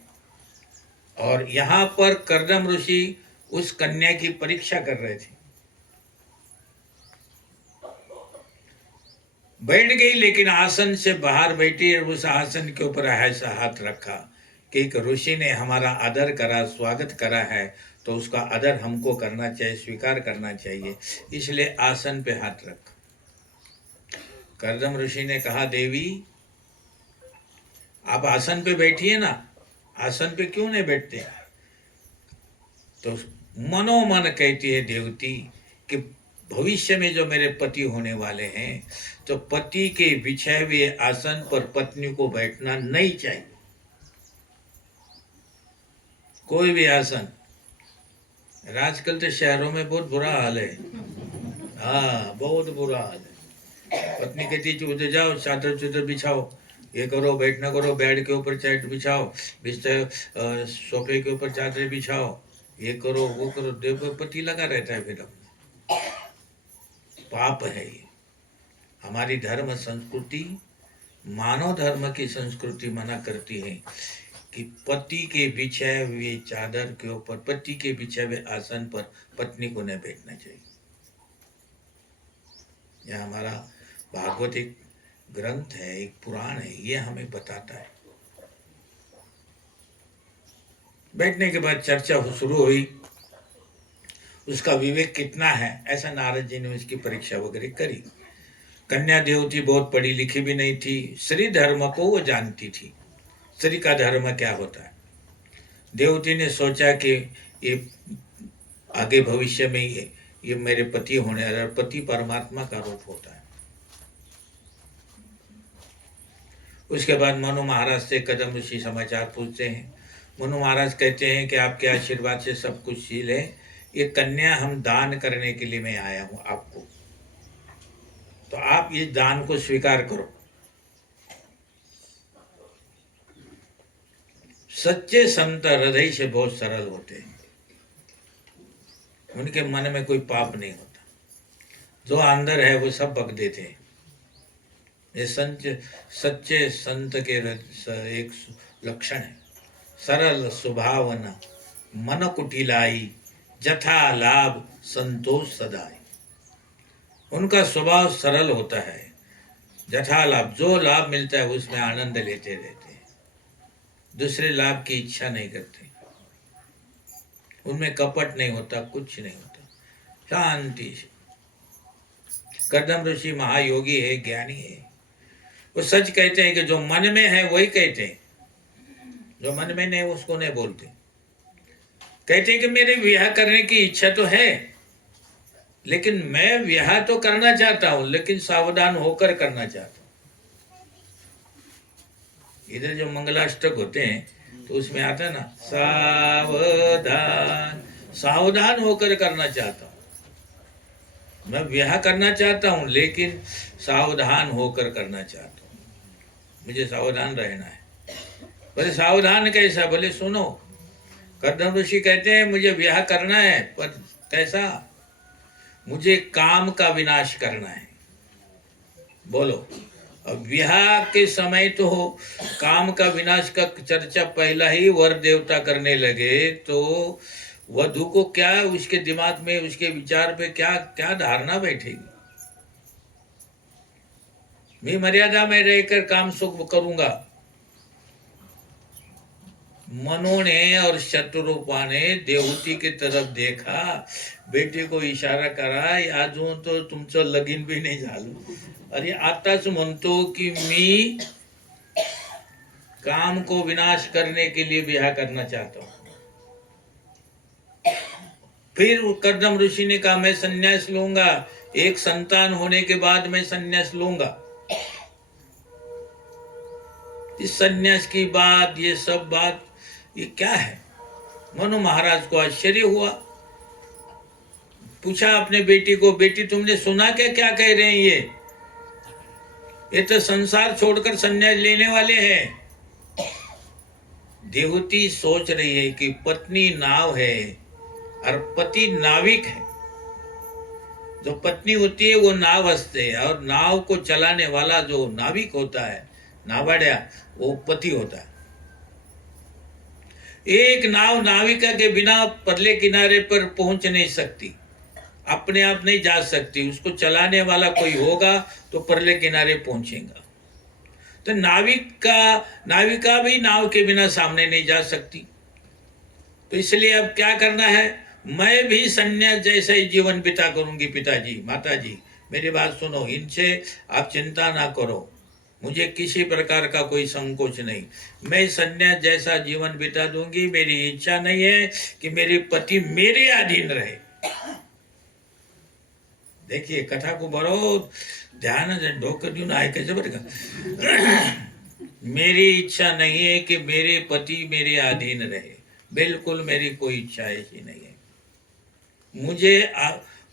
और यहां पर कर्दम ऋषि उस कन्या की परीक्षा कर रहे थे। बैठ गई, लेकिन आसन से बाहर बैठी और उस आसन के ऊपर ऐसा हाथ रखा कि एक ऋषि ने हमारा आदर करा, स्वागत करा है, तो उसका आदर हमको करना चाहिए, स्वीकार करना चाहिए, इसलिए आसन पे हाथ रख। कर्दम ऋषि ने कहा देवी आप आसन पे बैठिए ना, आसन पे क्यों नहीं बैठते? तो मनोमन कहती है देवती कि भविष्य में जो मेरे पति होने वाले हैं, तो पति के बिछाए हुए आसन पर पत्नी को बैठना नहीं चाहिए, कोई भी आसन। आजकल तो शहरों में बहुत बुरा हाल है, हाँ बहुत बुरा हाल है। पत्नी कहती है उधर जाओ, चादर चुदर बिछाओ, ये करो, बैठना करो, बेड के ऊपर चादर बिछाओ, बिस्तर सोफे के ऊपर चादर बिछाओ, ये करो वो करो, देव पति लगा रहता है। फिर पाप है ये। हमारी धर्म संस्कृति, मानव धर्म की संस्कृति मना करती है कि पति के बिछाए हुए चादर के ऊपर, पति के बिछाए हुए आसन पर पत्नी को न बैठना चाहिए। यह हमारा भागवत एक ग्रंथ है, एक पुराण है, ये हमें बताता है। बैठने के बाद चर्चा शुरू हुई, उसका विवेक कितना है, ऐसा नारद जी ने उसकी परीक्षा वगैरह करी। कन्या देवती बहुत पढ़ी लिखी भी नहीं थी, श्री धर्म को वो जानती थी, स्त्री का धर्म क्या होता है। देवती ने सोचा कि ये आगे भविष्य में ये मेरे पति होने वाले, और पति परमात्मा का रूप होता है। उसके बाद मनु महाराज से कदम ऋषि समाचार पूछते हैं। मनु महाराज कहते हैं कि आपके आशीर्वाद से सब कुछ शील है, ये कन्या हम दान करने के लिए मैं आया हूं आपको, तो आप इस दान को स्वीकार करो। सच्चे संत हृदय से बहुत सरल होते हैं, उनके मन में कोई पाप नहीं होता, जो अंदर है वो सब बक देते हैं। ये सच्चे संत के एक लक्षण है। सरल स्वभावन मन कुटिलाई, जथा लाभ संतोष सदाई। उनका स्वभाव सरल होता है, जथा लाभ, जो लाभ मिलता है उसमें आनंद लेते रहते हैं, दूसरे लाभ की इच्छा नहीं करते, उनमें कपट नहीं होता, कुछ नहीं होता, शांति से। कदम ऋषि महायोगी है, ज्ञानी है, वो सच कहते हैं कि जो मन में है वही कहते हैं, जो मन में नहीं उसको नहीं बोलते। कहते हैं कि मेरे विवाह करने की इच्छा तो है, लेकिन मैं विवाह तो करना चाहता हूं, लेकिन सावधान होकर करना चाहता हूं। इधर जो मंगलाष्टक होते हैं तो उसमें आता है ना, सावधान, सावधान होकर करना चाहता हूं। मैं विवाह करना चाहता हूं, लेकिन सावधान होकर करना चाहता हूं, मुझे सावधान रहना है। बोले सावधान कैसा? बोले सुनो, कदम ऋषि कहते हैं मुझे विवाह करना है, पर कैसा? मुझे काम का विनाश करना है। बोलो, अब विवाह के समय तो काम का विनाश का चर्चा पहला ही वर देवता करने लगे, तो वधू को क्या, उसके दिमाग में, उसके विचार पे क्या क्या धारणा बैठेगी? मैं मर्यादा में रहकर काम सुख करूंगा। मनु ने और शत्रुपा ने देवती की तरफ देखा, बेटे को इशारा करा, अजून तो तुमचं लगीन भी नाही झालं, अरे आताच म्हणतो की मी काम को विनाश करने के लिए विवाह करना चाहता हूं। फिर कदम ऋषि ने कहा मैं संन्यास लूंगा, एक संतान होने के बाद मैं संन्यास लूंगा। इस संन्यास की बात, ये सब बात, ये क्या है? मनु महाराज को आश्चर्य हुआ, पूछा अपने बेटी को, बेटी तुमने सुना क्या, क्या कह रहे हैं ये तो संसार छोड़कर संन्यास लेने वाले हैं। देवती सोच रही है कि पत्नी नाव है और पति नाविक है। जो पत्नी होती है वो नाव हंसते है, और नाव को चलाने वाला जो नाविक होता है, नावाड्या, वो पति होता है। एक नाव नाविका के बिना परले किनारे पर पहुंच नहीं सकती, अपने आप नहीं जा सकती, उसको चलाने वाला कोई होगा तो परले किनारे पहुंचेगा। तो नाविका भी नाव के बिना सामने नहीं जा सकती। तो इसलिए अब क्या करना है, मैं भी संन्यास जैसा ही जीवन बिता करूंगी। पिताजी, माताजी, मेरी बात सुनो, इनसे आप चिंता ना करो, मुझे किसी प्रकार का कोई संकोच नहीं, मैं संन्यास जैसा जीवन बिता दूंगी। मेरी इच्छा नहीं है कि मेरे पति मेरे अधीन रहे। देखिए, कथा को बरो ध्यान से डोकर देऊन ऐकायचं बरं का। मेरी इच्छा नहीं है कि मेरे पति मेरे अधीन रहे, बिल्कुल मेरी कोई इच्छा ऐसी नहीं है। मुझे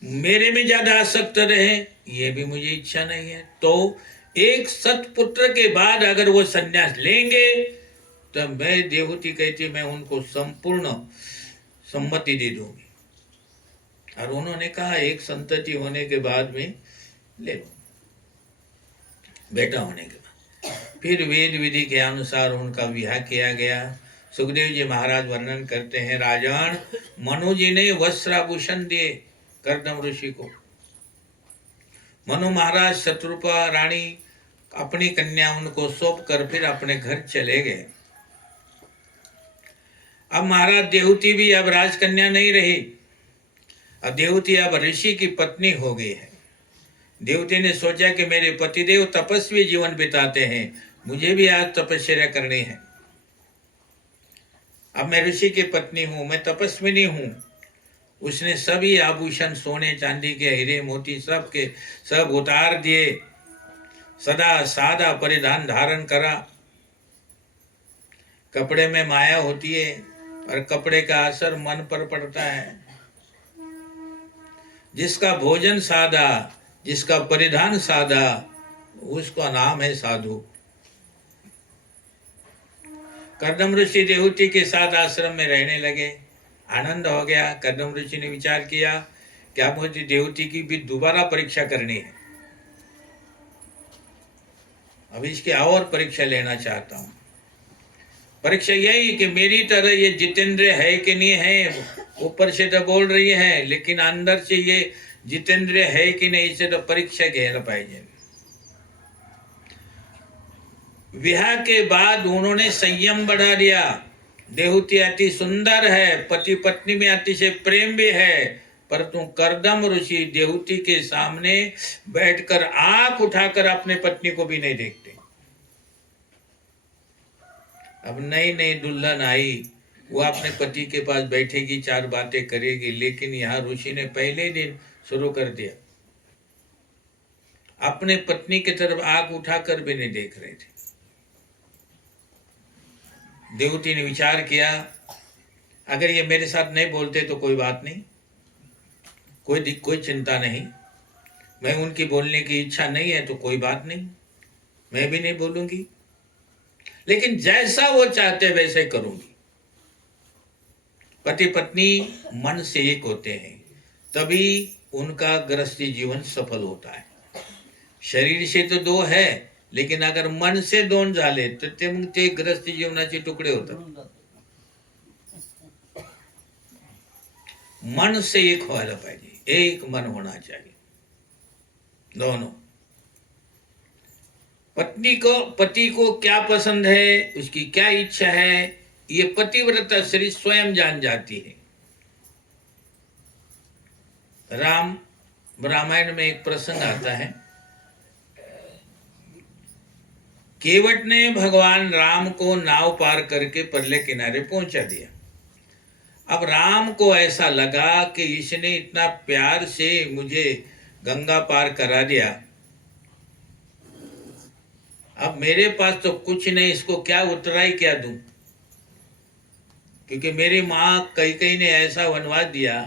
मेरे में ज्यादा आसक्त रहे, ये भी मुझे इच्छा नहीं है। तो एक सतपुत्र के बाद अगर वो संन्यास लेंगे तो मैं, देवती कहती, मैं उनको संपूर्ण सम्मति दे दूंगी। और उन्होंने कहा एक संतति होने के बाद में ले लो, बेटा होने के बाद। फिर वेद विधि के अनुसार उनका विवाह किया गया। सुखदेव जी महाराज वर्णन करते हैं, राजन, मनु जी ने वस्त्राभूषण दिए कर्दम ऋषि को। मनु महाराज शत्रुपा रानी अपनी कन्या उनको सौंप कर फिर अपने घर चले गए। अब महाराज देवती भी अब राजकन्या नहीं रही, अब देवती अब ऋषि की पत्नी हो गई है। देवती ने सोचा कि मेरे पतिदेव तपस्वी जीवन बिताते हैं, मुझे भी आज तपस्या करनी है। अब मैं ऋषि की पत्नी हूं, मैं तपस्विनी हूं। उसने सभी आभूषण सोने चांदी के, हीरे मोती सब के सब उतार दिए, सदा सादा परिधान धारण करा। कपड़े में माया होती है और कपड़े का असर मन पर पड़ता है। जिसका भोजन सादा, जिसका परिधान सादा, उसका नाम है साधु। कर्दम ऋषि देवहूति के साथ आश्रम में रहने लगे। आनंद हो गया। कर्दम ऋषि ने विचार किया कि अब मुझे देवहूति की भी दोबारा परीक्षा करनी है। अब इसकी और परीक्षा लेना चाहता हूँ। परीक्षा यही कि मेरी तरह ये जितेंद्र है कि नहीं है। ऊपर से तो बोल रही है, लेकिन अंदर से ये जितेंद्र है कि नहीं, इसे तो परीक्षा घ्यायला पाहिजे। विवाह के बाद उन्होंने संयम बढ़ा दिया। देवहूति अति सुंदर है, पति पत्नी में अतिशय प्रेम भी है, परंतु कर्दम ऋषि देवहूति के सामने बैठकर आंख उठाकर अपने पत्नी को भी नहीं देखते। अब नई नई दुल्हन आई, वो अपने पति के पास बैठेगी, चार बातें करेगी, लेकिन यहाँ ऋषि ने पहले दिन शुरू कर दिया। अपने पत्नी की तरफ आंख उठाकर भी नहीं देख रहे थे। देवहूति ने विचार किया, अगर ये मेरे साथ नहीं बोलते तो कोई बात नहीं, कोई चिंता नहीं। मैं उनकी बोलने की इच्छा नहीं है तो कोई बात नहीं, मैं भी नहीं बोलूंगी, लेकिन जैसा वो चाहते वैसे करूंगी। पति पत्नी मन से एक होते हैं, तभी उनका गृहस्थी जीवन सफल होता है। शरीर से तो दो है, लेकिन अगर मन से दोन झाले तर ते गृहस्थी जीवनाचे तुकडे होतात। मन से एक व्हायला पाहिजे, एक मन होना चाहिए दोनों। पति को क्या पसंद है, उसकी क्या इच्छा है, ये पतिव्रता स्त्री स्वयं जान जाती है। रामायण में एक प्रसंग आता है। केवट ने भगवान राम को नाव पार करके परले किनारे पहुंचा दिया। अब राम को ऐसा लगा कि इसने इतना प्यार से मुझे गंगा पार करा दिया, अब मेरे पास तो कुछ नहीं, इसको क्या उतराई क्या दूं। क्योंकि मेरी माँ कैकेयी ने ऐसा वनवास दिया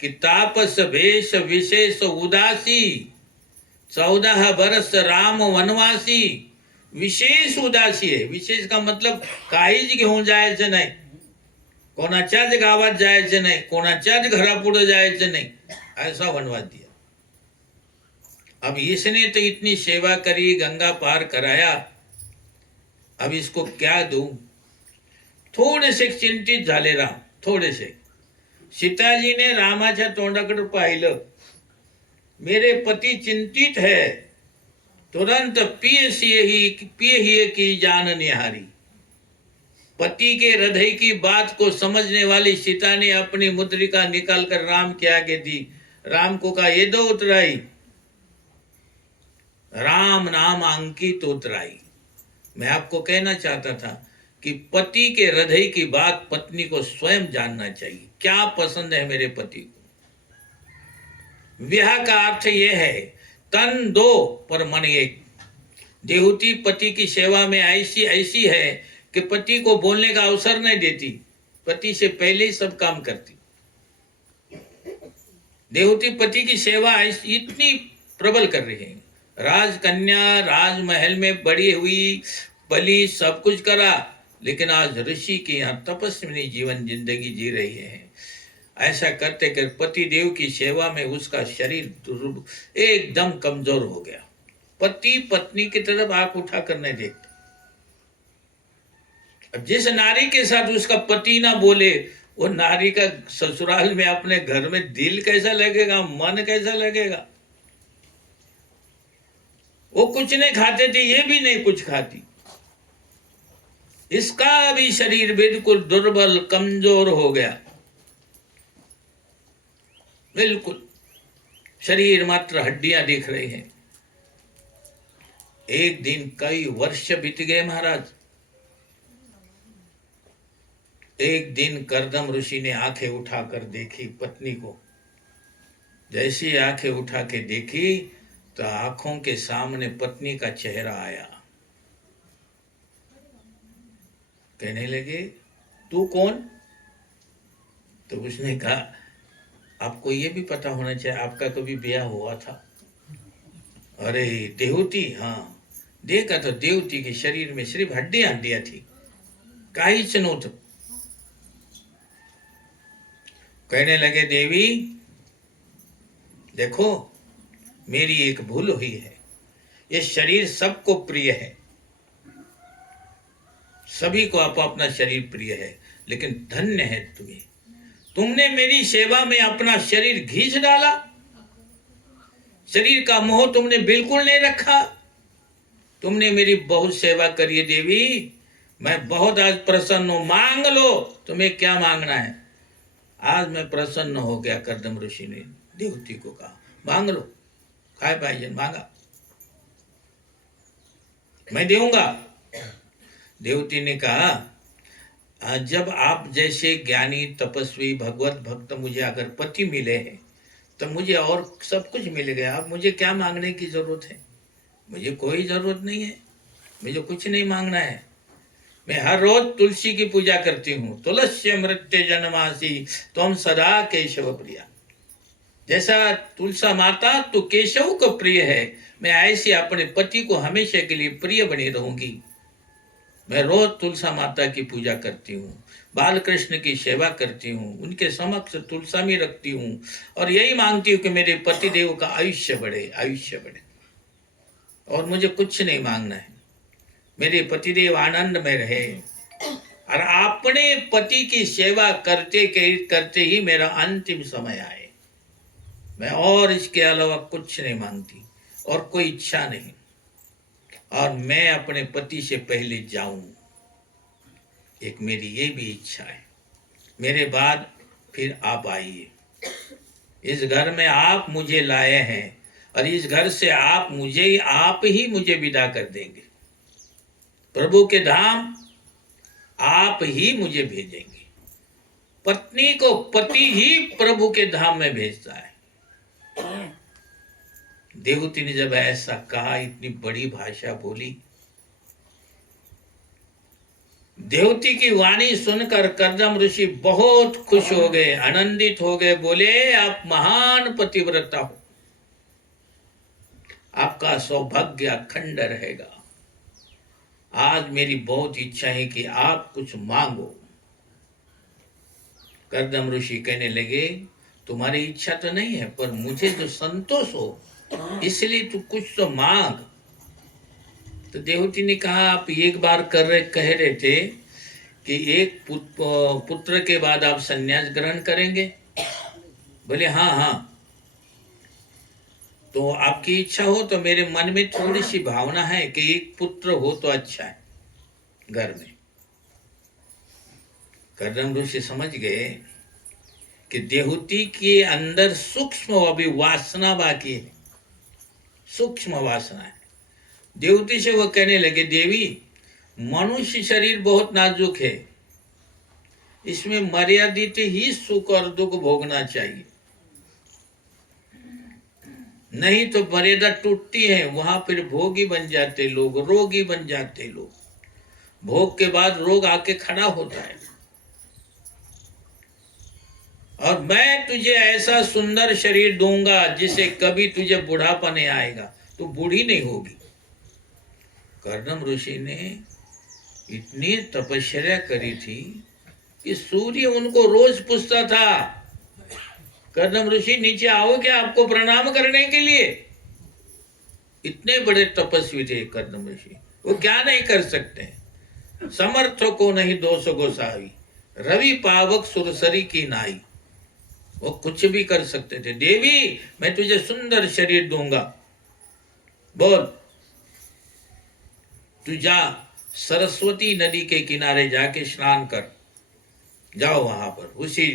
कि तापस भेष विशेष उदासी, 14 बरस राम वनवासी। विशेष उदासी आहे। विशेष का मतलब काहीच घेऊन जायचं नाही, कोणाच्याच गावात जायचं नाही, कोणाच्याच घरापुढे जायचं नाही, ऐसा वनवास दिया। अब इसने तो इतनी सेवा करी, गंगा पार कराया, अब इसको क्या दूं। थोड़े से चिंतित झाले राम, थोड़े से। सीताजीने रामाच्या तोंडाकडे पाहिलं, मेरे पति चिंतित है, तुरंत पिय ही की जान निहारी। पति के हृदय की बात को समझने वाली सीता ने अपनी मुद्रिका निकालकर राम के आगे दी। राम को कहा, ये दो उतराई। राम नाम अंकित उतराई। मैं आपको कहना चाहता था कि पति के हृदय की बात पत्नी को स्वयं जानना चाहिए, क्या पसंद है मेरे पति को। विवाह का अर्थ यह है, तन दो पर मन एक। देवहूति पति की सेवा में ऐसी है कि पति को बोलने का अवसर नहीं देती, पति से पहले ही सब काम करती। देवहूति पति की सेवा इतनी प्रबल कर रही है। राजकन्या राजमहल में बड़ी हुई, बली, सब कुछ करा, लेकिन आज ऋषि के यहाँ तपस्विनी जीवन जिंदगी जी रही है। ऐसा करते कर पति देव की सेवा में उसका शरीर एकदम कमजोर हो गया। पति पत्नी की तरफ आंख उठा कर नहीं देखते। अब जिस नारी के साथ उसका पति ना बोले, वो नारी का ससुराल में, अपने घर में दिल कैसा लगेगा, मन कैसा लगेगा। वो कुछ नहीं खाते थे, ये भी नहीं कुछ खाती। इसका भी शरीर बिल्कुल दुर्बल कमजोर हो गया, बिल्कुल शरीर मात्र हड्डियां दिख रही हैं। एक दिन कई वर्ष बीत गए महाराज। एक दिन करदम ऋषि ने आंखें उठाकर देखी पत्नी को। जैसी आंखें उठा के देखी तो आंखों के सामने पत्नी का चेहरा आया। कहने लगे, तू कौन? तो उसने कहा, आपको ये भी पता होना चाहिए आपका कभी ब्याह हुआ था? अरे देवती, हाँ देखा तो देवती के शरीर में सिर्फ हड्डियां थी, काहीच नहोतं। कहने लगे, देवी देखो मेरी एक भूल हुई है, ये शरीर सबको प्रिय है, सभी को अपना शरीर प्रिय है, लेकिन धन्य है तुम्हें, तुमने मेरी सेवा में अपना शरीर घींच डाला। शरीर का मोह तुमने बिल्कुल नहीं रखा। तुमने मेरी बहुत सेवा करी है देवी, मैं बहुत आज प्रसन्न हूं, मांग लो, तुम्हें क्या मांगना है? आज मैं प्रसन्न हो गया। करदम ऋषि ने देवती को कहा, मांग लो, खाए भाईजन मांगा, मैं दूंगा। देवती ने कहा, जब आप जैसे ज्ञानी तपस्वी भगवत भक्त मुझे अगर पति मिले हैं तो मुझे और सब कुछ मिल गया। अब मुझे क्या मांगने की जरूरत है? मुझे कोई जरूरत नहीं है, मुझे कुछ नहीं मांगना है। मैं हर रोज तुलसी की पूजा करती हूँ। तुलस्य मृत्य जन्मासी तुम सदा केशव प्रिया। जैसा तुलसा माता तो केशव को प्रिय है, मैं ऐसे अपने पति को हमेशा के लिए प्रिय बनी रहूंगी। मैं रोज तुलसा माता की पूजा करती हूँ, बाल कृष्ण की सेवा करती हूँ, उनके समक्ष तुलसा में रखती हूँ और यही मांगती हूँ कि मेरे पति देव का आयुष्य बढ़े, आयुष्य बढ़े। और मुझे कुछ नहीं मांगना है, मेरे पतिदेव आनंद में रहे और अपने पति की सेवा करते करते ही मेरा अंतिम समय आए। मैं और इसके अलावा कुछ नहीं मांगती और कोई इच्छा नहीं, और मैं अपने पति से पहले जाऊं, एक मेरी ये भी इच्छा है। मेरे बाद फिर आप आइए। इस घर में आप मुझे लाए हैं और इस घर से आप ही मुझे विदा कर देंगे। प्रभु के धाम आप ही मुझे भेजेंगे। पत्नी को पति ही प्रभु के धाम में भेजता है। देवती ने जब ऐसा कहा, इतनी बड़ी भाषा बोली, देवती की वाणी सुनकर करदम ऋषि बहुत खुश हो गए, आनंदित हो गए। बोले, आप महान पतिव्रता हो, आपका सौभाग्य अखंड रहेगा। आज मेरी बहुत इच्छा है कि आप कुछ मांगो। करदम ऋषि कहने लगे, तुम्हारी इच्छा तो नहीं है, पर मुझे तो संतोष हो, इसलिए तू कुछ तो मांग। तो देवती ने कहा, आप एक बार कह रहे थे कि एक पुत्र के बाद आप संन्यास ग्रहण करेंगे। बोले हाँ हाँ, तो आपकी इच्छा हो तो मेरे मन में थोड़ी सी भावना है कि एक पुत्र हो तो अच्छा है घर में। करदम ऋषि समझ गए कि देवती के अंदर सूक्ष्म अभी वासना बाकी है, सूक्ष्म वासना है। देवती से वो कहने लगे, देवी मनुष्य शरीर बहुत नाजुक है, इसमें मर्यादित ही सुख और दुख भोगना चाहिए, नहीं तो मर्यादा टूटती है, वहां फिर भोगी बन जाते लोग, रोगी बन जाते लोग, भोग के बाद रोग आके खड़ा होता है। और मैं तुझे ऐसा सुंदर शरीर दूंगा जिसे कभी तुझे बुढ़ापा नहीं आएगा, तू बूढ़ी नहीं होगी। करदम ऋषि ने इतनी तपस्या करी थी कि सूर्य उनको रोज पूछता था, करदम ऋषि नीचे आओ क्या आपको प्रणाम करने के लिए। इतने बड़े तपस्वी थे करदम ऋषि, वो क्या नहीं कर सकते। समर्थ को नहीं दोष गोसावी, रवि पावक सुरसरी की नाई, वो कुछ भी कर सकते थे। देवी मैं तुझे सुंदर शरीर दूंगा, बोल तू जा सरस्वती नदी के किनारे जाके स्नान कर, जाओ वहां पर, उसी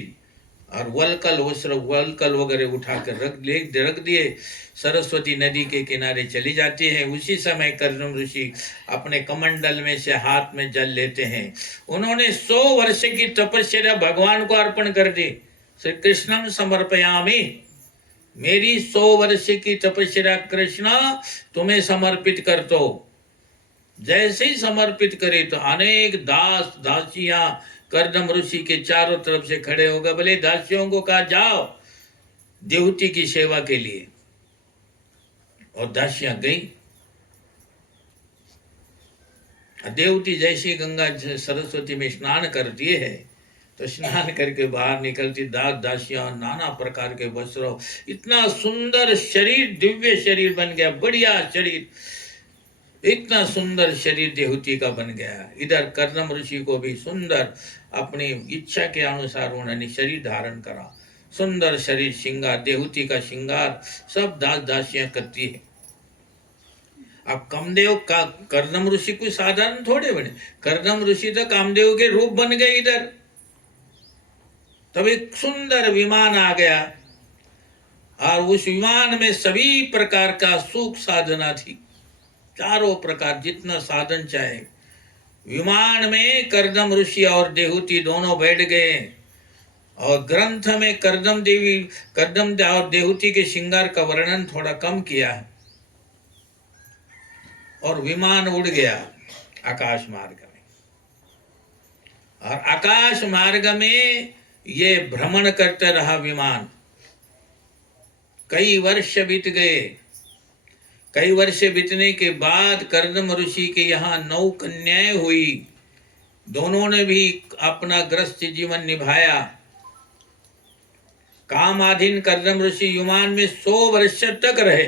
और वलकल वलकल वगैरह उठाकर रख दिए, सरस्वती नदी के किनारे चली जाती है। उसी समय कर्दम ऋषि अपने कमंडल में से हाथ में जल लेते हैं। उन्होंने 100 वर्ष की तपस्या भगवान को अर्पण कर दी। श्री कृष्णम समर्पयामि, मेरी 100 वर्ष की तपस्या कृष्ण तुम्हें समर्पित कर दो। जैसे ही समर्पित करे तो अनेक दास दासियां कर्दम ऋषि के चारों तरफ से खड़े हो गए। बोले दासियों को कहा जाओ देवती की सेवा के लिए, और दासियां गई। देवती जैसी गंगा सरस्वती में स्नान करती है तो स्नान करके बाहर निकलती, दास दासियां नाना प्रकार के वस्त्रों, इतना सुंदर शरीर, दिव्य शरीर बन गया, बढ़िया शरीर, इतना सुंदर शरीर देवती का बन गया। इधर कर्दम ऋषि को भी सुंदर अपनी इच्छा के अनुसार उन्होंने शरीर धारण करा, सुंदर शरीर, श्रृंगार, देवती का श्रृंगार सब दास दासियां करती है। अब कामदेव का कर्दम ऋषि कोई साधारण थोड़े बने, कर्दम ऋषि तो कामदेव के रूप बन गए इधर। तब एक सुंदर विमान आ गया और उस विमान में सभी प्रकार का सुख साधना थी, चारों प्रकार जितना साधन चाहे। विमान में कर्दम ऋषि और देवती दोनों बैठ गए, और ग्रंथ में कर्दम और देवती के श्रृंगार का वर्णन थोड़ा कम किया है। और विमान उड़ गया आकाश मार्ग में, और आकाश मार्ग में ये भ्रमण करते रहा विमान। कई वर्ष बीत गए। कई वर्ष बीतने के बाद कर्दम ऋषि के यहाँ 9 कन्याएं हुई। दोनों ने भी अपना गृहस्थ जीवन निभाया। कामाधीन कर्दम ऋषि विमान में 100 वर्ष तक रहे।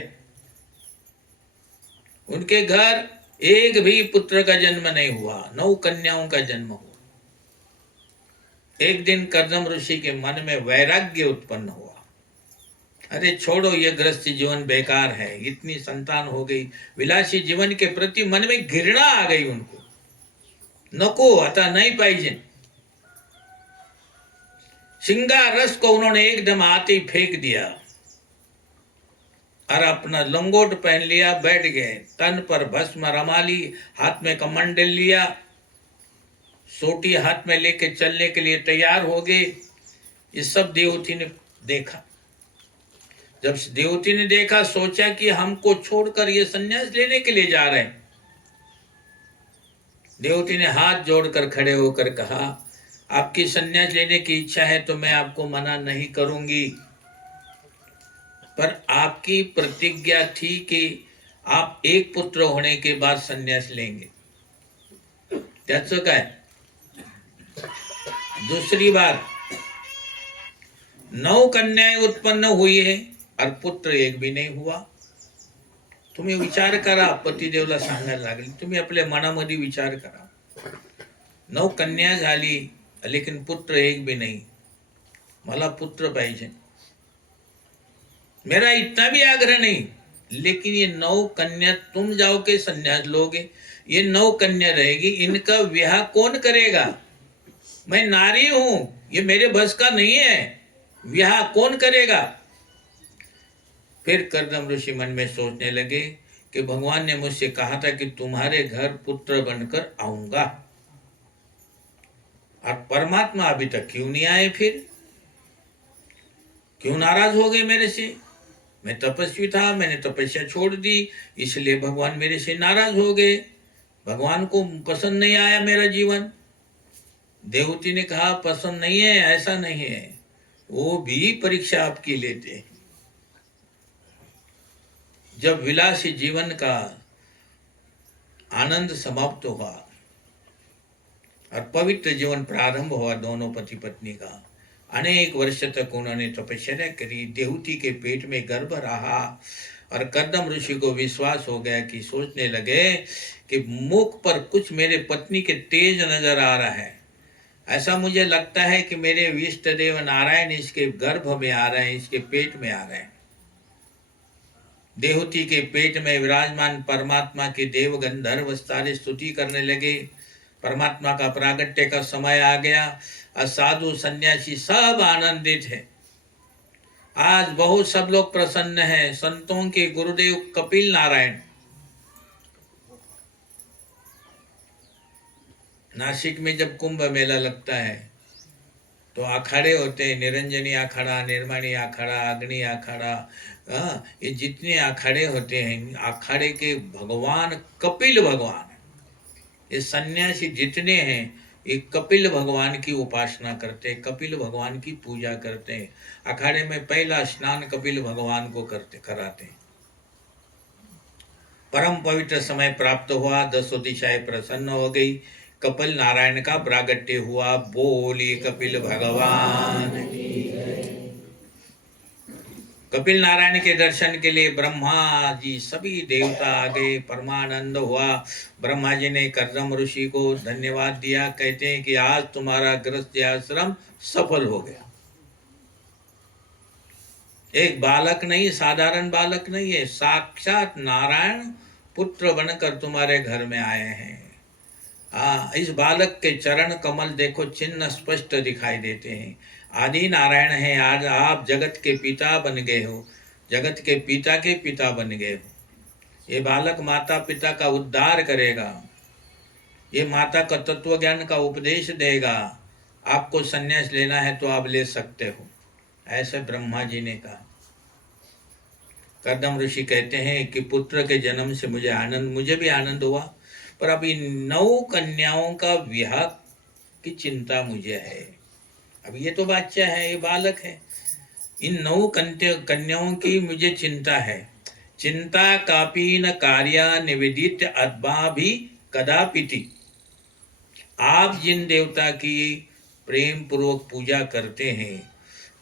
उनके घर एक भी पुत्र का जन्म नहीं हुआ, 9 कन्याओं का जन्म हुआ। एक दिन कर्दम ऋषि के मन में वैराग्य उत्पन्न हुआ। अरे छोड़ो, ये गृहस्थ जीवन बेकार है, इतनी संतान हो गई, विलासी जीवन के प्रति मन में घृणा आ गई उनको, नको आता नहीं पाइजे। श्रृंगार रस को उन्होंने एकदम आते ही फेंक दिया और अपना लंगोट पहन लिया, बैठ गए, तन पर भस्म रमा ली, हाथ में कमंडल लिया, सोटी हाथ में लेके चलने के लिए तैयार हो गए। ये सब देवती ने देखा। जब देवती ने देखा, सोचा कि हमको छोड़कर ये संन्यास लेने के लिए जा रहे हैं। देवती ने हाथ जोड़कर खड़े होकर कहा, आपकी संन्यास लेने की इच्छा है तो मैं आपको मना नहीं करूंगी, पर आपकी प्रतिज्ञा थी कि आप एक पुत्र होने के बाद संन्यास लेंगे। त्याचं काय? दूसरी बात, 9 कन्याएं उत्पन्न हुई है और पुत्र एक भी नहीं हुआ। तुम्ही विचार करा, पतिदेवला सांगायला लागले, तुम्ही आपल्या मनामध्ये विचार करा, 9 कन्या झाली लेकिन पुत्र एक भी नहीं, मला पुत्र पाहिजे। मेरा इतना भी आग्रह नहीं, लेकिन ये 9 कन्या तुम जाओ के संन्यास लोगे, ये 9 कन्या रहेगी, इनका विवाह कौन करेगा? मैं नारी हूं, ये मेरे बस का नहीं है, विवाह कौन करेगा? फिर कर्दम ऋषि मन में सोचने लगे कि भगवान ने मुझसे कहा था कि तुम्हारे घर पुत्र बनकर आऊंगा, और परमात्मा अभी तक क्यों नहीं आए? फिर क्यों नाराज हो गए मेरे से? मैं तपस्वी था, मैंने तपस्या छोड़ दी, इसलिए भगवान मेरे से नाराज हो गए, भगवान को पसंद नहीं आया मेरा जीवन। देवती ने कहा, पसंद नहीं है, ऐसा नहीं है, वो भी परीक्षा आपकी लेते हैं। जब विलासी जीवन का आनंद समाप्त हुआ और पवित्र जीवन प्रारंभ हुआ दोनों पति पत्नी का, अनेक वर्ष तक उन्होंने तपस्या करी, देवती के पेट में गर्भ रहा, और कर्दम ऋषि को विश्वास हो गया कि सोचने लगे कि मुख पर कुछ मेरे पत्नी के तेज नजर आ रहा है, ऐसा मुझे लगता है कि मेरे इष्ट देव नारायण इसके गर्भ में आ रहे हैं, इसके पेट में आ रहे हैं। देवती के पेट में विराजमान परमात्मा के देव गंधर्व सारे स्तुति करने लगे, परमात्मा का प्रागट्य का समय आ गया और साधु सन्यासी सब आनंदित है। आज बहुत सब लोग प्रसन्न हैं। संतों के गुरुदेव कपिल नारायण नासिक में जब कुंभ मेला लगता है तो अखाड़े होते हैं, निरंजनी अखाड़ा, निर्माणी अखाड़ा, अग्नि अखाड़ा, ये जितने अखाड़े होते हैं, अखाड़े के भगवान कपिल भगवान, ये सन्यासी जितने हैं ये कपिल भगवान की उपासना करते हैं, कपिल भगवान की पूजा करते हैं। अखाड़े में पहला स्नान कपिल भगवान को कराते हैं। परम पवित्र समय प्राप्त हुआ, 10 दिशाएं प्रसन्न हो गई, कपिल नारायण का प्रागट्य हुआ। बोलिए कपिल भगवान की। कपिल नारायण के दर्शन के लिए ब्रह्मा जी सभी देवता आ गए, परमानंद हुआ। ब्रह्मा जी ने कर्दम ऋषि को धन्यवाद दिया, कहते हैं कि आज तुम्हारा गृहस्थ आश्रम सफल हो गया। एक बालक नहीं, साधारण बालक नहीं है, साक्षात नारायण पुत्र बनकर तुम्हारे घर में आए हैं। इस बालक के चरण कमल देखो, चिन्ह स्पष्ट दिखाई देते हैं। आदि नारायण है, आज आप जगत के पिता बन गए हो, जगत के पिता के पिता बन गए हो। ये बालक माता पिता का उद्धार करेगा, ये माता का तत्व ज्ञान का उपदेश देगा। आपको संन्यास लेना है तो आप ले सकते हो, ऐसे ब्रह्मा जी ने कहा। कर्दम ऋषि कहते हैं कि पुत्र के जन्म से मुझे भी आनंद हुआ, पर अभी 9 कन्याओं का विवाह की चिंता मुझे है। अब ये तो बच्चा है, ये बालक है, इन 9 कन्याओं की मुझे चिंता है। चिंता कापी न कार्या निवेदित अद्भा भी कदापिति। आप जिन देवता की प्रेम पूर्वक पूजा करते हैं,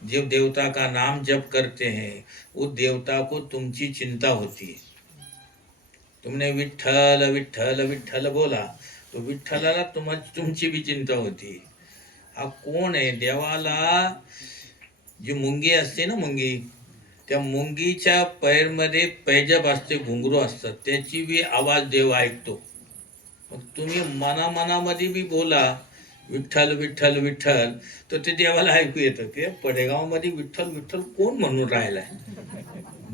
जब देवता का नाम जप करते हैं, उस देवता को तुमची चिंता होती है। तुमने विठ्ठल विठ्ठल विठ्ठल बोला तो विठ्ठलाला तुमची भी चिंता होती है। हा कोण आहे? देवाला जी मुंगी असते ना, मुंगी, त्या मुंगीच्या पैरमध्ये पैजब असते, घुंगरू असतात, त्याची बी आवाज देव ऐकतो। मग तुम्ही मनामध्ये बी बोला विठ्ठल विठ्ठल विठ्ठल, तर ते देवाला ऐकू येतं की पडेगावमध्ये विठ्ठल विठ्ठल कोण म्हणून राहिलाय।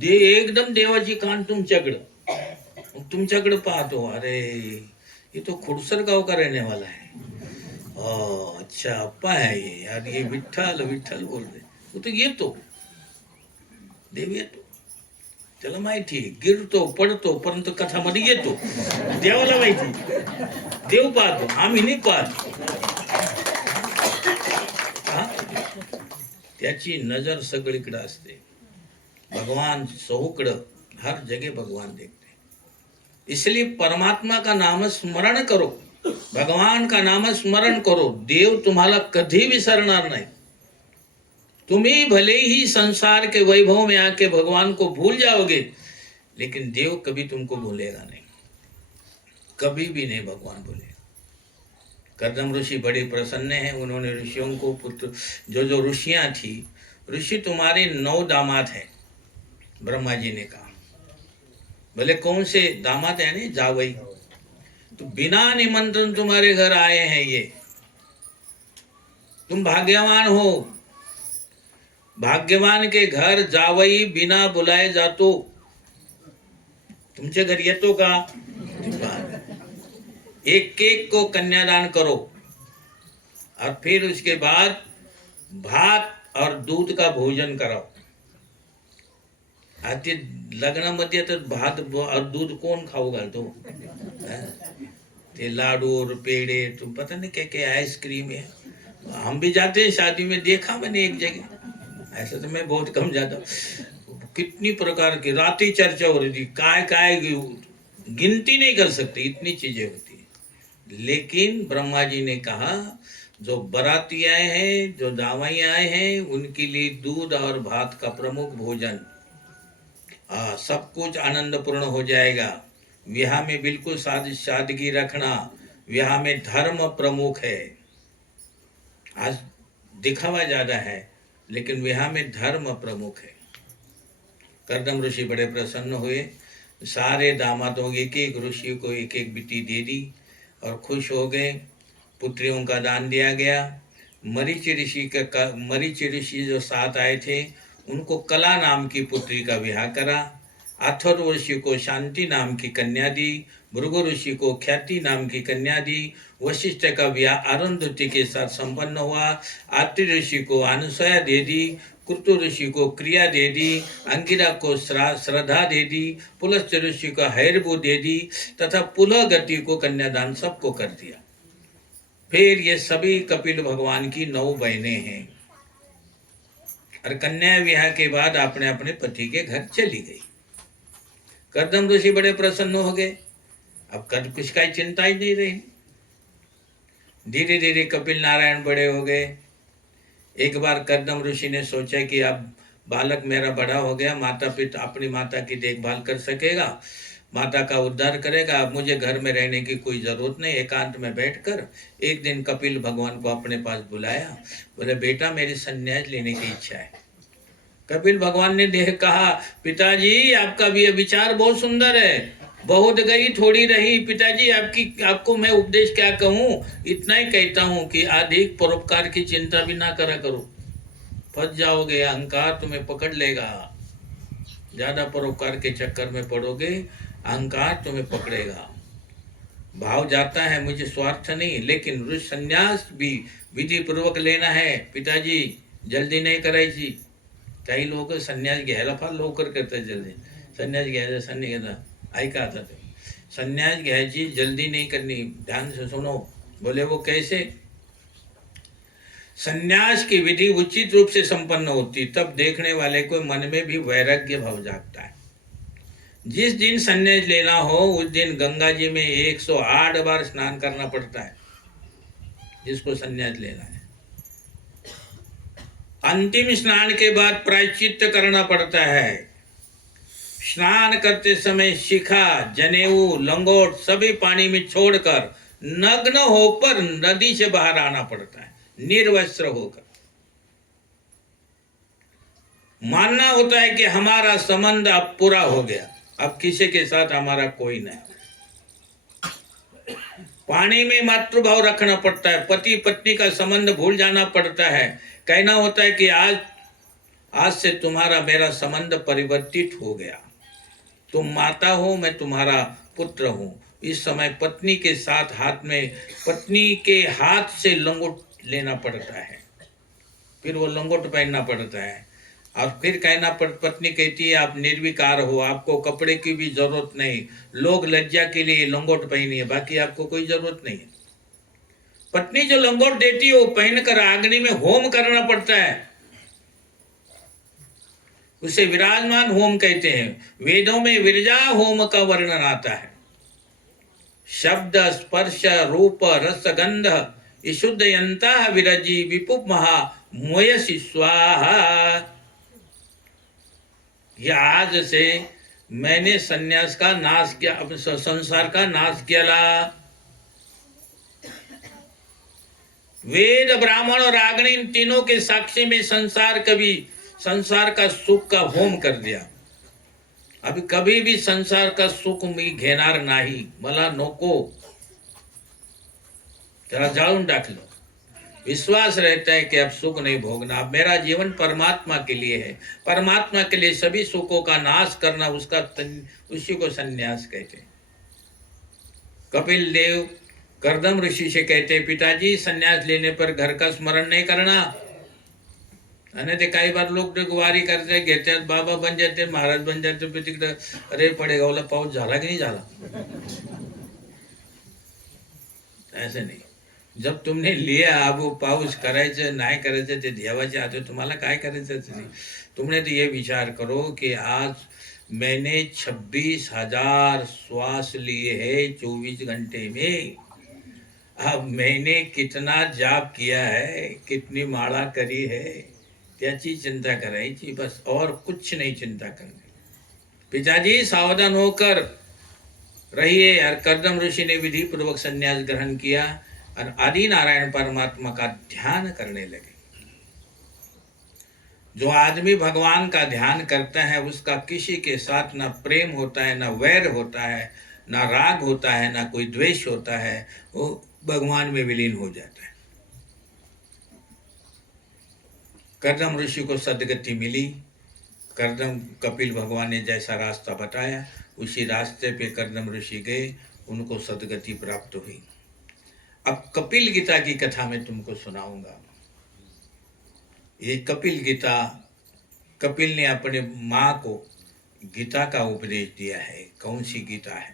एकदम देवाची कान तुमच्याकडे पाहतो, अरे ये तो खुडसर गांव का रहने वाला है। अच्छा अप्पा है ये यार, ये विठ्ठल विठ्ठल बोल रहे, वो तो येतो, देव येतो, त्याला माहिती गिरतो पडतो परंतु कथामध्ये येतो, देवाला माहिती, देव पाहतो, आम्ही नाही पाहतो। त्याची नजर सगळीकडे असते, भगवान सौकडं, हर जगह भगवान देखते। इसलिए परमात्मा का नाम स्मरण करो, भगवान का नाम स्मरण करो, देव तुम्हाला कधी विसरणार नहीं। तुम्ही भले ही संसार के वैभव में आके भगवान को भूल जाओगे, लेकिन देव कभी तुमको भूलेगा नहीं, कभी भी नहीं भगवान भूलेगा। कर्दम ऋषि बड़े प्रसन्न हैं, उन्होंने ऋषियों को पुत्र, जो ऋषियां थी, ऋषि तुम्हारे 9 दामाद हैं, ब्रह्मा जी ने कहा। भले कौन से दामाद है नहीं, जावई, तो बिना निमंत्रण तुम्हारे घर आए हैं ये, तुम भाग्यवान हो। भाग्यवान के घर जावई बिना बुलाए जातो। तुमचे घर येतो का? एक एक को कन्यादान करो और फिर उसके बाद भात और दूध का भोजन कराओ। आते लग्नामध्ये तर भात और दूध कौन खाऊ घालतो? ते लाडू और पेड़े, तुम पता नहीं क्या क्या आइसक्रीम है। हम भी जाते हैं शादी में, देखा मैंने एक जगह, ऐसा तो मैं बहुत कम जाता हूँ। कितनी प्रकार की राती चर्चा हो रही थी, काय गिनती नहीं कर सकते, इतनी चीजें होती है। लेकिन ब्रह्मा जी ने कहा जो बराती आए हैं, जो दावाई आए हैं, उनके लिए दूध और भात का प्रमुख भोजन, सब कुछ आनंदपूर्ण हो जाएगा। विवाह में बिल्कुल सादगी रखना, विवाह में धर्म प्रमुख है। आज दिखावा ज्यादा है, लेकिन विवाह में धर्म प्रमुख है। कर्दम ऋषि बड़े प्रसन्न हुए, सारे दामादों एक एक ऋषि को एक एक बिटी दे दी और खुश हो गए। पुत्रियों का दान दिया गया। मरीचि ऋषि जो साथ आए थे उनको कला नाम की पुत्री का विवाह करा। अथर्व ऋषि को शांति नाम की कन्या दी। भृगु ऋषि को ख्याति नाम की कन्या दी। वशिष्ठ का विवाह अरुंधति के साथ संपन्न हुआ। आत्रि ऋषि को अनुसया दे दी। कुरतु ऋषि को क्रिया दे दी। अंगिरा को श्रद्धा दे दी। पुलस्त्य ऋषि को हैरबू दे दी तथा पुलगति को कन्यादान सबको कर दिया। फिर ये सभी कपिल भगवान की 9 बहनें हैं और कन्या विवाह के बाद अपने अपने पति के घर चली गई। कर्दम ऋषि बड़े प्रसन्न हो गए। अब कुछ का चिंता ही नहीं रही। धीरे धीरे कपिल नारायण बड़े हो गए। एक बार कर्दम ऋषि ने सोचा कि अब बालक मेरा बड़ा हो गया, माता पिता अपनी माता की देखभाल कर सकेगा, माता का उद्धार करेगा, अब मुझे घर में रहने की कोई जरूरत नहीं। एकांत में बैठकर एक दिन कपिल भगवान को अपने पास बुलाया। बोले बेटा मेरी संन्यास लेने की इच्छा है। कपिल भगवान ने देख कहा पिताजी आपका भी विचार बहुत सुंदर है, बहुत गई थोड़ी रही। पिताजी आपको मैं उपदेश क्या कहूँ, इतना ही कहता हूँ कि अधिक परोपकार की चिंता भी ना करा करो, फंस जाओगे, अहंकार तुम्हें पकड़ लेगा। ज्यादा परोपकार के चक्कर में पड़ोगे, अहंकार तुम्हें पकड़ेगा। भाव जाता है मुझे स्वार्थ नहीं, लेकिन ऋषि संन्यास भी विधि पूर्वक लेना है पिताजी, जल्दी नहीं करायची। काही लोक संन्यास घ्यायला फार लवकर करतात, जल्दी संन्यास घ्यायचा संन्यास ऐका आता ते संन्यास घ्यायची जल्दी नहीं करनी। ध्यान से सुनो। बोले वो कैसे? संन्यास की विधि उचित रूप से संपन्न होती तब देखने वाले को मन में भी वैराग्य भाव जागता है। जिस दिन संन्यास लेना हो उस दिन गंगा जी में 108 बार स्नान करना पड़ता है जिसको संन्यास लेना है। अंतिम स्नान के बाद प्रायश्चित्त करना पड़ता है। स्नान करते समय शिखा, जनेऊ, लंगोट सभी पानी में छोड़कर नग्न होकर नदी से बाहर आना पड़ता है, निर्वस्त्र होकर। मानना होता है कि हमारा संबंध अब पूरा हो गया, अब किसी के साथ हमारा कोई नहीं। पानी में मातृभाव रखना पड़ता है, पति पत्नी का संबंध भूल जाना पड़ता है। कहना होता है कि आज से तुम्हारा मेरा संबंध परिवर्तित हो गया, तुम माता हो, मैं तुम्हारा पुत्र हूँ। इस समय पत्नी के साथ हाथ में पत्नी के हाथ से लंगोट लेना पड़ता है, फिर वो लंगोट पहनना पड़ता है। और फिर पत्नी कहती है आप निर्विकार हो, आपको कपड़े की भी जरूरत नहीं, लोग लज्जा के लिए लंगोट पहनिए, बाकी आपको कोई जरूरत नहीं है। पत्नी जो लंगोट देती है वो पहनकर अग्नि में होम करना पड़ता है, उसे विराजमान होम कहते हैं। वेदों में विरजा होम का वर्णन आता है। शब्द स्पर्श रूप रस गंध ईशुद्धयंता विरजी विपुप महा मोयसी स्वाहा। यह आज से मैंने संन्यास का नाश किया, अपने संसार का नाश किया। वेद ब्राह्मण और अग्नि इन तीनों के साक्षी में संसार का सुख का होम कर दिया। अभी कभी भी संसार का सुख मी घेणार नाही, मला नको, जरा जाळून टाकलं। विश्वास रहता है कि अब सुख नहीं भोगना, अब मेरा जीवन परमात्मा के लिए है, परमात्मा के लिए सभी सुखों का नाश करना, उसी को संन्यास कहते हैं। कपिल देव कर्दम ऋषि से कहते पिताजी संन्यास लेने पर घर का स्मरण नहीं करना। आणि ते काही बार लोक गुवारी करते, घेतात, बाबा बन जाते, महाराज बन जाते, फिर तिकडे अरे पडेगावला पाऊस झाला की नहीं झाला। ऐसे नहीं, जब तुमने लिया अब वो पाऊस करायचं नाही करायचं ते देवाच्या हाती, तुम्हाला काय करायचं नाही। तुमने तो ये विचार करो कि आज मैंने 26,000 श्वास लिए है 24 घंटे में। अब मैंने कितना जाप किया है, कितनी माला करी है, त्याची चिंता करायची बस, और कुछ नहीं चिंता करनी। पिताजी सावधान होकर रहिए। और कर्दम ऋषि ने विधि पूर्वक संन्यास ग्रहण किया और आदि नारायण परमात्मा का ध्यान करने लगे। जो आदमी भगवान का ध्यान करता है उसका किसी के साथ ना प्रेम होता है, ना वैर होता है, ना राग होता है, ना कोई द्वेष होता है। वो भगवान में विलीन हो जाता है। कर्दम ऋषि को सदगति मिली। कर्दम कपिल भगवान ने जैसा रास्ता बताया उसी रास्ते पे कर्दम ऋषि गए, उनको सदगति प्राप्त हुई। अब कपिल गीता की कथा मैं तुमको सुनाऊंगा। ये कपिल गीता, कपिल ने अपने माँ को गीता का उपदेश दिया है। कौन सी गीता है?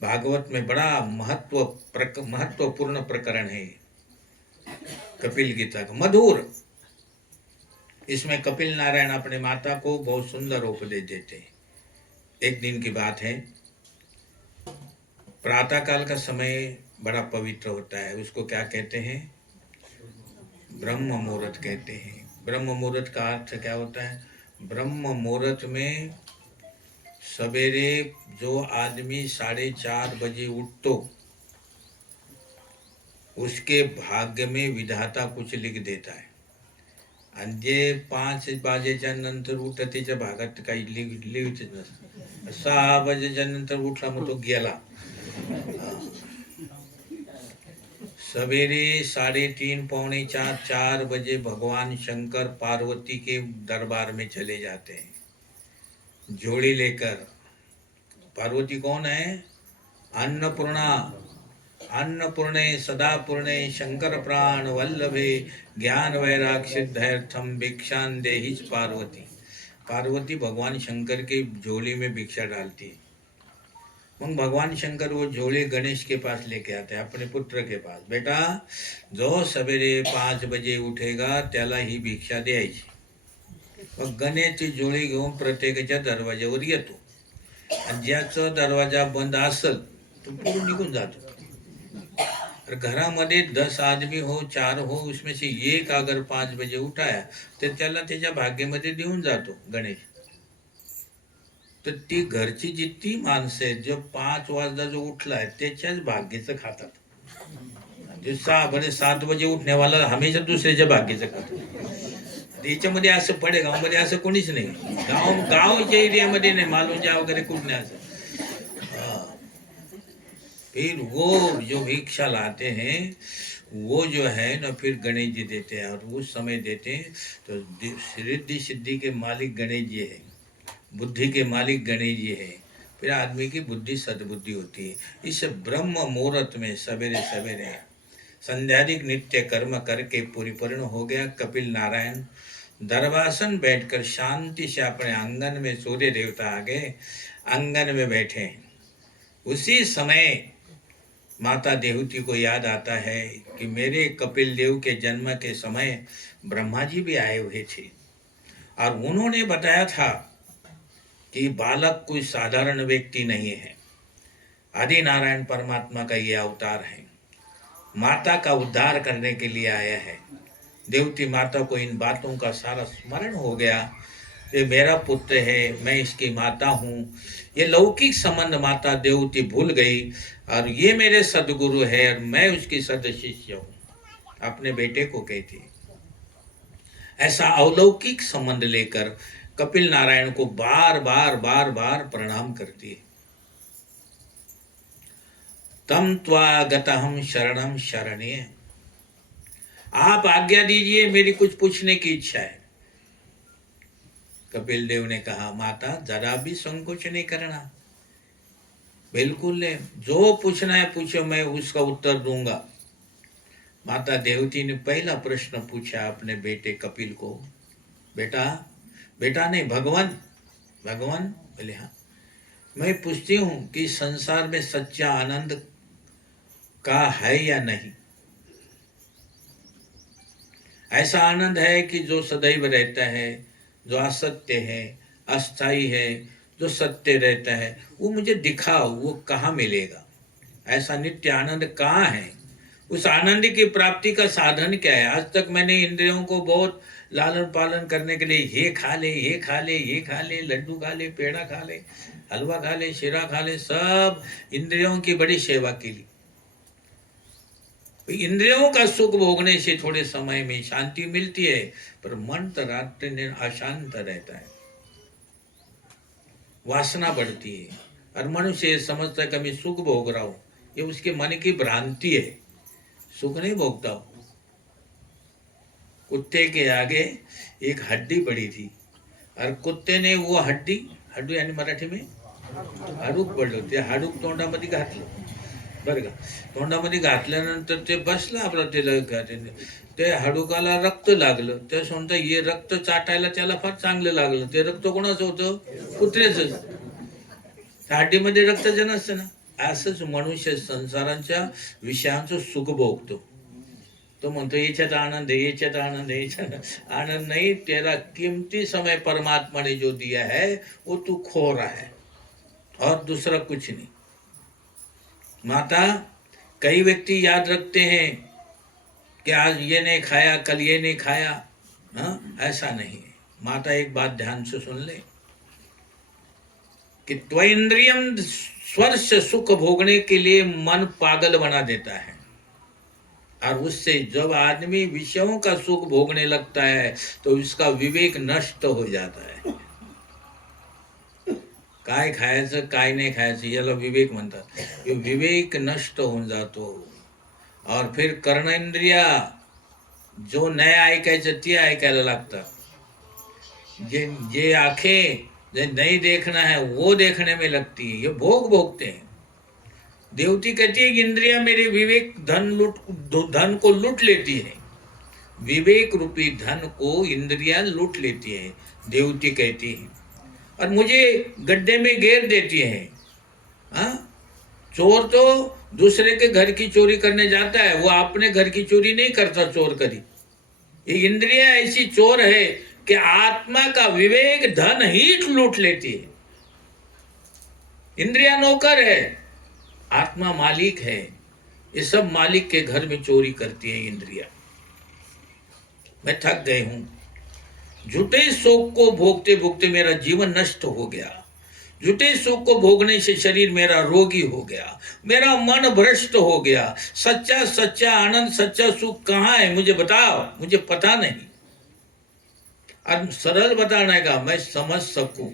भागवत में बड़ा महत्वपूर्ण प्रकरण है कपिल गीता का, मधुर। इसमें कपिल नारायण अपने माता को बहुत सुंदर उपदेश देते हैं। एक दिन की बात है, प्रातः काल का समय बड़ा पवित्र होता है। उसको क्या कहते हैं? ब्रह्म मुहूर्त कहते हैं। ब्रह्म मुहूर्त का अर्थ क्या होता है? ब्रह्म मुहूर्त में सवेरे जो आदमी 4:30 बजे उठतो, उसके भाग्य में विधाता कुछ लिख देता है। आणि जे 5 वाजेच्या नंतर उठत त्याच्या भागात काही लिहितच नसतं। 6 वाजेच्या नंतर उठला मग तो गेला। सवेरे 3:30 पौने 4 बजे भगवान शंकर पार्वती के दरबार में चले जाते हैं झोली लेकर। पार्वती कौन है? अन्नपूर्णा। अन्नपूर्णे सदापूर्णे शंकर प्राण वल्लभे ज्ञान वैराग सिद्धार्थम भिक्षान देहिच पार्वती। पार्वती भगवान शंकर के झोली में भिक्षा डालती है। मग भगवान शंकर वो झोली गणेश के पास लेके आते हैं, अपने पुत्र के पास। बेटा, जो सवेरे 5 बजे उठेगा त्याला ही भिक्षा द्यायची। मग गणेशची झोळी घेऊन प्रत्येकाच्या दरवाज्यावर येतो आणि ज्याचा दरवाजा बंद असेल तो पुढे निघून जातो। और घरामध्ये 10 आदमी हो, 4 हो, उसमें से एक अगर 5 बजे उठाया तर त्याला त्याच्या भाग्यामध्ये देऊन जातो गणेश। तर ती घरची जितकी माणसं आहेत, जो 5 वाजता जो उठलाय त्याच्याच भाग्याचं खातात। जो 7 बजे उठने वाला हमेशा दुसऱ्याच्या भाग्याचं खातो। याच्यामध्ये असं पडेगावमध्ये असं कोणीच नाही। गावच्या एरियामध्ये नाही, मालुंजा वगैरे कुठ नाही असं। फिर वो जो भिक्षा लाते हैं वो जो है ना फिर गणेश जी देते हैं, और उस समय देते हैं तो रिद्धि सिद्धि के मालिक गणेश जी है, बुद्धि के मालिक गणेश जी है। फिर आदमी की बुद्धि सद्बुद्धि होती है। इस ब्रह्म मुहूर्त में सवेरे सवेरे संध्यादिक नित्य कर्म करके परिपूर्ण हो गया कपिल नारायण। दरबासन बैठकर शांति से अपने आंगन में, सूर्य देवता आ गए, आंगन में बैठे हैं। उसी समय माता देवती को याद आता है कि मेरे कपिल देव के जन्म के समय ब्रह्मा जी भी आए हुए थे और उन्होंने बताया था कि बालक कोई साधारण व्यक्ति नहीं है, आदि नारायण परमात्मा का ये अवतार है, माता का उद्धार करने के लिए आया है। देवती माता को इन बातों का सारा स्मरण हो गया। ये मेरा पुत्र है, मैं इसकी माता हूँ। ये लौकिक संबंध माता देवती भूल गई और ये मेरे सदगुरु है और मैं उसकी सदशिष्य हूँ, अपने बेटे को कहती। ऐसा अलौकिक संबंध लेकर कपिल नारायण को बार बार प्रणाम करती है। तम त्वागतहम शरणम शरण्य, आप आज्ञा दीजिए, मेरी कुछ पूछने की इच्छा है। कपिल देव ने कहा, माता जरा भी संकोच नहीं करना, बिल्कुल नहीं, जो पूछना है पूछो, मैं उसका उत्तर दूंगा। माता देवती ने पहला प्रश्न पूछा अपने बेटे कपिल को, बेटा, बेटा नहीं भगवान, भगवान बोले हाँ। मैं पूछती हूँ कि संसार में सच्चा आनंद का है या नहीं? ऐसा आनंद है कि जो सदैव रहता है, जो असत्य है, अस्थाई है, जो सत्य रहता है, वो मुझे दिखाओ, वो कहाँ मिलेगा? ऐसा नित्य आनंद कहाँ है? उस आनंद की प्राप्ति का साधन क्या है? आज तक मैंने इंद्रियों को बहुत लालन पालन करने के लिए ये खा ले, ये खा ले, ये खा ले, लड्डू खा ले, पेड़ा खा ले, हलवा खा ले, शीरा खा ले, सब इंद्रियों की बड़ी सेवा की ली। इंद्रियों का सुख भोगने से थोड़े समय में शांति मिलती है, पर मन तो रात दिन अशांत रहता है, वासना बढ़ती है और मनुष्य समझता है कि मैं सुख भोग रहा हूं। ये उसके मन की भ्रांति है। सुख नहीं भोगता हूँ। कुत्ते के आगे एक हड्डी पड़ी थी और कुत्ते ने वो हड्डी, हड्डी यानी मराठी में हाडूक पडलं ते हाडूक तोंडामध्ये घातलं बरं का. तोंडामध्ये घातल्यानंतर ते बसलं आपलं ते हाडूकाला रक्त लागलं. ते म्हणतं हे रक्त चाटायला त्याला फार चांगलं लागलं. ते रक्त कोणाचं होतं? कुत्र्याचं. हड्डीमध्ये रक्ताचं नसतं ना. असंच मनुष्य संसाराच्या विषयांचं सुख भोगतो. तो म्हणतो याच्यात आनंद है, याच्यात आनंद है, याच्यात आनंद नहीं. तेरा कीमती समय परमात्मा ने जो दिया है वो तू खो रहा है और दूसरा कुछ नहीं. माता, कई व्यक्ति याद रखते हैं कि आज ये नहीं खाया, कल ये नहीं खाया. हाँ, ऐसा नहीं है. माता, एक बात ध्यान से सुन ले कि त्वइंद्रियम स्पर्श सुख भोगने के लिए मन पागल बना देता है. और उससे जब आदमी विषयों का सुख भोगने लगता है तो उसका विवेक नष्ट हो जाता है. काय खायचं काय नाही खायचं याला विवेक म्हणतात. हे विवेक नष्ट होऊन जातो. और फिर कर्णेंद्रिया जो नाही ऐकायचं ते ऐकायला लागतात. जे आंखें जो नहीं देखना है वो देखने में लगती है. ये भोग भोगते हैं. देवती कहती है इंद्रिया मेरे विवेक धन को लूट लेती है. विवेक रूपी धन को इंद्रियां लूट लेती है, देवती कहती है, और मुझे गड्ढे में घेर देती है. हाँ, चोर तो दूसरे के घर की चोरी करने जाता है, वो अपने घर की चोरी नहीं करता चोर करी. ये इंद्रिया ऐसी चोर है कि आत्मा का विवेक धन ही लूट लेती है. इंद्रिया नौकर है, आत्मा मालिक है. ये सब मालिक के घर में चोरी करती है इंद्रिया. मैं थक गई हूं. झूठे सुख को भोगते भोगते मेरा जीवन नष्ट हो गया. झूठे सुख को भोगने से शरीर मेरा रोगी हो गया. मेरा मन भ्रष्ट हो गया. सच्चा सच्चा आनंद, सच्चा सुख कहाँ है मुझे बताओ. मुझे पता नहीं. अब सरल बताने का मैं समझ सकूं,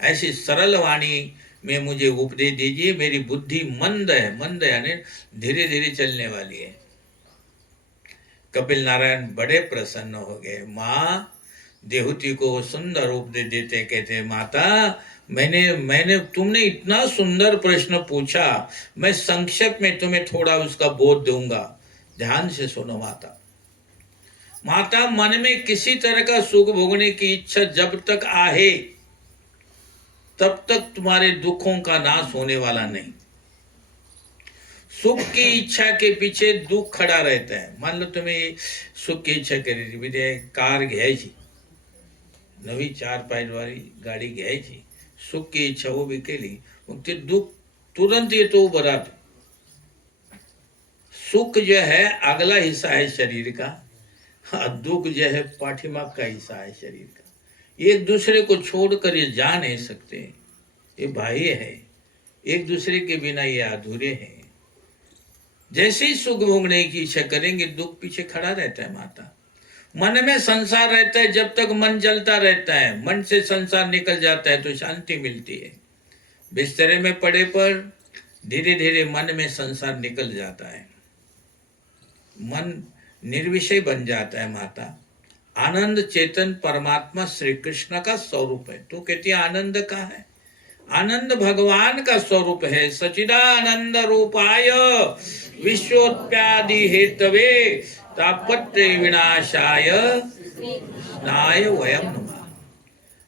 ऐसी सरल वाणी में मुझे उपदेश दीजिए. मेरी बुद्धि मंद है यानी धीरे धीरे चलने वाली है. कपिल नारायण बड़े प्रसन्न हो गए. माँ, देहूती को सुंदर उपदेश देते कहते, माता मैंने तुमने इतना सुंदर प्रश्न पूछा, मैं संक्षेप में तुम्हें थोड़ा उसका बोध दूंगा. ध्यान से सुनो माता. माता, मन में किसी तरह का सुख भोगने की इच्छा जब तक आहे तब तक तुम्हारे दुखों का नाश होने वाला नहीं. सुख की इच्छा के पीछे दुख खड़ा रहता है. मान लो तुम्हें सुख की इच्छा करी, म्हणजे कार घ्यायची, नवी 4 पायवारी गाडी घ्यायची. सुख की इच्छा उभी केली, मग ते दुख तुरंत येतो उभं राहतो. सुख जो है अगला हिस्सा है शरीर का, दुख जो है पाठीमाग का हिस्सा है शरीर का. एक दूसरे को छोड़कर ये जा नहीं सकते. ये बाह्य है. एक दूसरे के बिना ये अधूरे हैं. जैसे ही सुख भोगने की इच्छा करेंगे दुख पीछे खड़ा रहता है. माता, मन में संसार रहता है. जब तक मन जलता रहता है, मन से संसार निकल जाता है तो शांति मिलती है. बिस्तरे में पड़े पर धीरे धीरे मन में संसार निकल जाता है. मन निर्विषय बन जाता है. माता, आनंद चेतन परमात्मा श्री कृष्ण का स्वरूप है. तो कहती है आनंद का है. आनंद भगवान का स्वरूप है. सचिदानंद रूपाय विश्वोत्पत्ति हेतवे तापत्र विनाशाय नाय वयम नमः.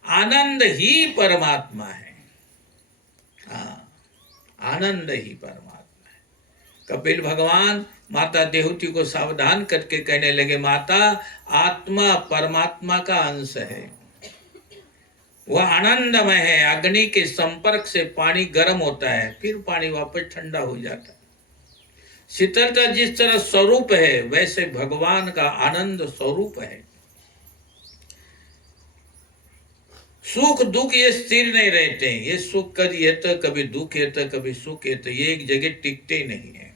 आनंद ही परमात्मा है. हाँ, आनंद ही परमात्मा है. कपिल भगवान माता देहूती को सावधान करके कहने लगे, माता, आत्मा परमात्मा का अंश है. वह आनंदमय है. अग्नि के संपर्क से पानी गर्म होता है, फिर पानी वापस ठंडा हो जाता है. शीतलता जिस तरह स्वरूप है वैसे भगवान का आनंद स्वरूप है. सुख दुख ये स्थिर नहीं रहते. ये सुख कभी येतं, कभी दुख येतं, कभी सुख येतं. ये एक जगह टिकते ही नहीं है,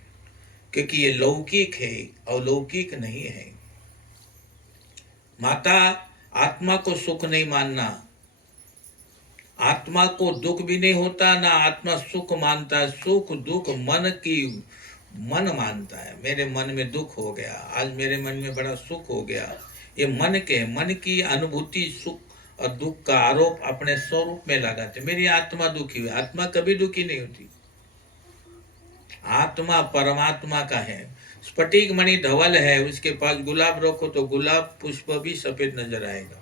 क्योंकि ये लौकिक है, अलौकिक नहीं है. माता, आत्मा को सुख नहीं मानना. आत्मा को दुख भी नहीं होता, ना आत्मा सुख मानता. सुख दुख मन की मन मानता है। मेरे मन में दुख हो गया, आज मेरे मन में बड़ा सुख हो गया। ये मन की अनुभूति सुख और दुख का आरोप अपने स्वरूप में लगाते। मेरी आत्मा दुखी हुई, आत्मा कभी दुखी नहीं होती। आत्मा परमात्मा का है। स्फटिक मणि धवल है, उसके पास गुलाब रखो तो गुलाब पुष्प भी सफेद नजर आएगा।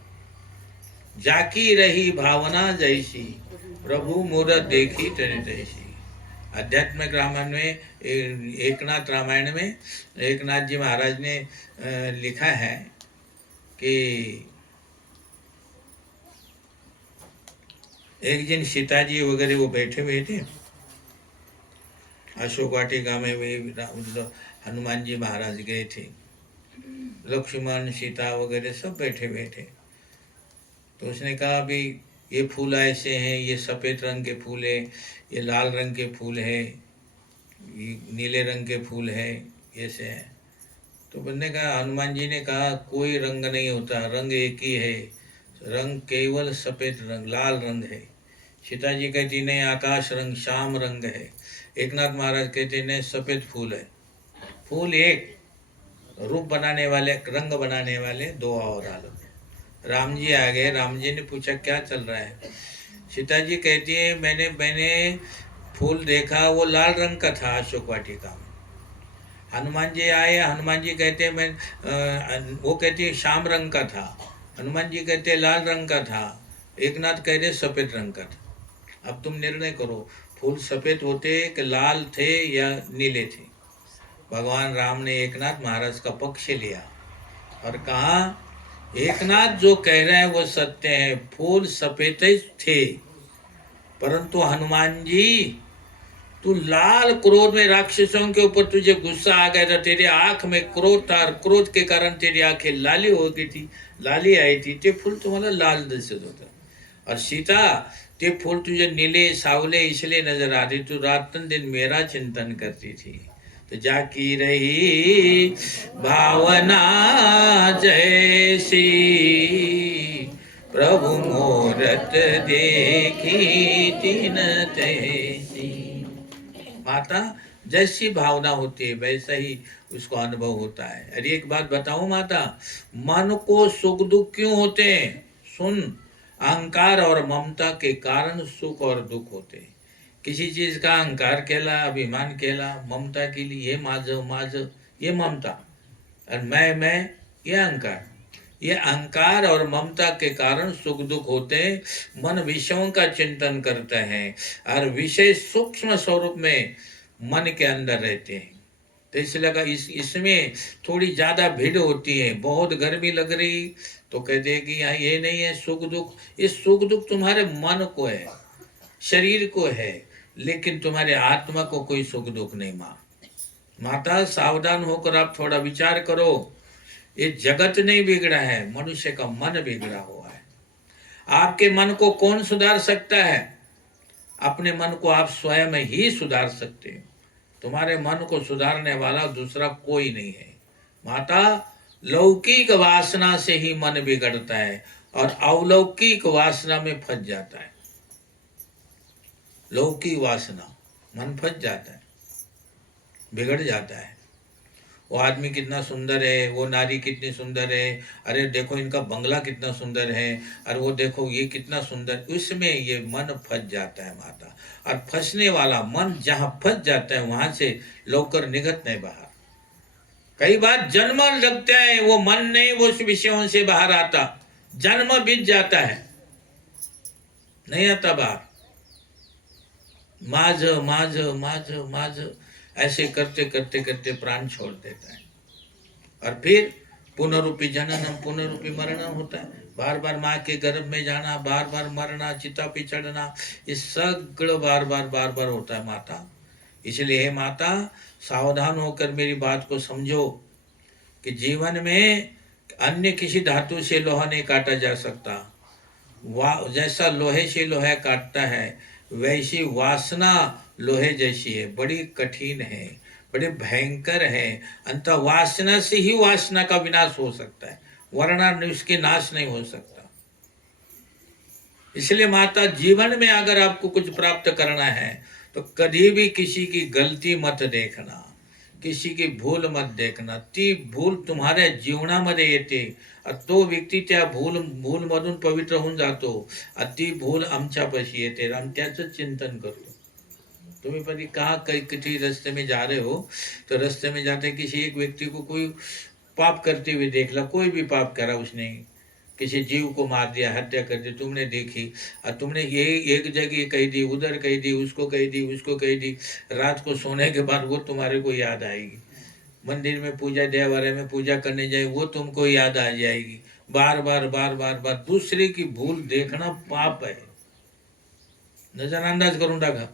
जाकी रही भावना जैसी, प्रभु मूरत देखी तेरे जैसी। आध्यात्मिक रामायण में, एकनाथ रामायण में एकनाथ जी महाराज ने लिखा है कि एक दिन सीता जी वगैरह वो बैठे हुए थे, अशोक वाटिका में भी हनुमान जी महाराज गए थे, लक्ष्मण सीता वगैरह सब बैठे हुए थे। तो उसने कहा अभी ये फूल ऐसे हैं, ये सफ़ेद रंग के फूल है, ये लाल रंग के फूल है, ये नीले रंग के फूल है, ऐसे हैं। तो बंदे कहा, हनुमान जी ने कहा कोई रंग नहीं होता, रंग एक ही है, रंग केवल सफ़ेद रंग लाल रंग है। सीता जी कहती नहीं, आकाश रंग श्याम रंग है। एकनाथ महाराज कहते नहीं, सफ़ेद फूल है। फूल एक, रूप बनाने वाले, रंग बनाने वाले दो और आलम। राम जी आ गए, राम जी ने पूछा क्या चल रहा है। सीता जी कहती है मैंने फूल देखा, वो लाल रंग का था अशोक वाटिका में। हनुमान जी आए, हनुमान जी कहते हैं वो कहती है श्याम रंग का था, हनुमान जी कहते हैं लाल रंग का था, एकनाथ कह रहे सफ़ेद रंग का था। अब तुम निर्णय करो, फूल सफ़ेद होते कि लाल थे या नीले थे। भगवान राम ने एकनाथ महाराज का पक्ष लिया और कहा एकनाथ जो कह रहे हैं वो सत्य है, फूल सफेद ही थे, परंतु हनुमान जी तू लाल क्रोध में राक्षसों के ऊपर तुझे गुस्सा आ गया था, तेरे आंख में क्रोध था, क्रोध के कारण तेरी आंखें लाली हो गई थी, लाली आई थी, ते फूल तुम्हाला लाल दिसत होता। और सीता ते फूल तुझे नीले सावले इसलिए नजर आ रही, तू रात दिन मेरा चिंतन करती थी। तो जाकी रही भावना जैसी, प्रभु मूरत देखी तिन तैसी। माता जैसी भावना होती है वैसा ही उसको अनुभव होता है। अरे एक बात बताऊं माता, मन को सुख दुख क्यों होते हैं? सुन, अहंकार और ममता के कारण सुख और दुख होते हैं। किसी चीज का अहंकार कहला, अभिमान कहला, ममता के लिए ये माझ ये ममता, और मैं ये अहंकार। ये अहंकार और ममता के कारण सुख दुख होते हैं। मन विषयों का चिंतन करता है और विषय सूक्ष्म स्वरूप में मन के अंदर रहते हैं। तो इसलिए लगा इसमें थोड़ी ज़्यादा भीड़ होती है। बहुत गर्मी लग रही तो कहते हैं कि यहाँ ये नहीं है सुख दुख, ये सुख दुख तुम्हारे मन को है, शरीर को है, लेकिन तुम्हारे आत्मा को कोई सुख दुख नहीं। माता सावधान होकर आप थोड़ा विचार करो। ये जगत नहीं बिगड़ा है, मनुष्य का मन बिगड़ा हुआ है। आपके मन को कौन सुधार सकता है? अपने मन को आप स्वयं ही सुधार सकते हैं। तुम्हारे मन को सुधारने वाला दूसरा कोई नहीं है। माता, लौकिक वासना से ही मन बिगड़ता है और अलौकिक वासना में फंस जाता है। लौकिक वासना मन फंस जाता है, बिगड़ जाता है। वो आदमी कितना सुंदर है, वो नारी कितनी सुंदर है, अरे देखो इनका बंगला कितना सुंदर है, और वो देखो ये कितना सुंदर, उसमें ये मन फंस जाता है माता। और फंसने वाला मन जहाँ फंस जाता है वहां से लौकर निकट नहीं बाहर। कई बार जन्म लगते हैं, वो मन नहीं वो उस विषयों से बाहर आता, जन्म बीत जाता है, नहीं आता बाहर। माझ माझ माझ माझ ऐसे करते करते करते प्राण छोड़ देता है। और फिर पुनरूपी जननम पुनरूपी मरणम होता है। बार बार माँ के गर्भ में जाना, बार बार मरना, चिता पे चढ़ना, ये सगड़ बार बार होता है माता। इसलिए हे माता, सावधान होकर मेरी बात को समझो कि जीवन में अन्य किसी धातु से लोहा नहीं काटा जा सकता। जैसा लोहे से लोहा काटता है, वैसी वासना लोहे जैसी है, बड़ी कठिन है, बड़े भयंकर है। अंत वासना से ही वासना का विनाश हो सकता है, वरना उसके नाश नहीं हो सकता। इसलिए माता, जीवन में अगर आपको कुछ प्राप्त करना है तो कभी भी किसी की गलती मत देखना। किसी की भूल मत देखना. ती भूल तुम्हाऱ्या जीवनामध्ये येते. तो व्यक्ती त्या भूलमधून पवित्र होऊन जातो. ती भूल आमच्यापाशी येते. हम त्याचं चिंतन करतो. तुम्ही कभी कहाँ कहीं किसी रास्ते में जा रहे हो, तो रास्ते में जाते किसी एक व्यक्ति को कोई पाप करते हुए देख ला. कोई भी पाप करा उसने, किसी जीव को मार दिया, हत्या कर दी, तुमने देखी और तुमने ये एक जगह कह दी, उधर कह दी, उसको कह दी, उसको कह दी. रात को सोने के बाद वो तुम्हारे को याद आएगी. मंदिर में पूजा देवालय में पूजा करने जाए वो तुमको याद आ जाएगी. बार बार बार बार बार दूसरे की भूल देखना पाप है. नजरअंदाज करून टाका.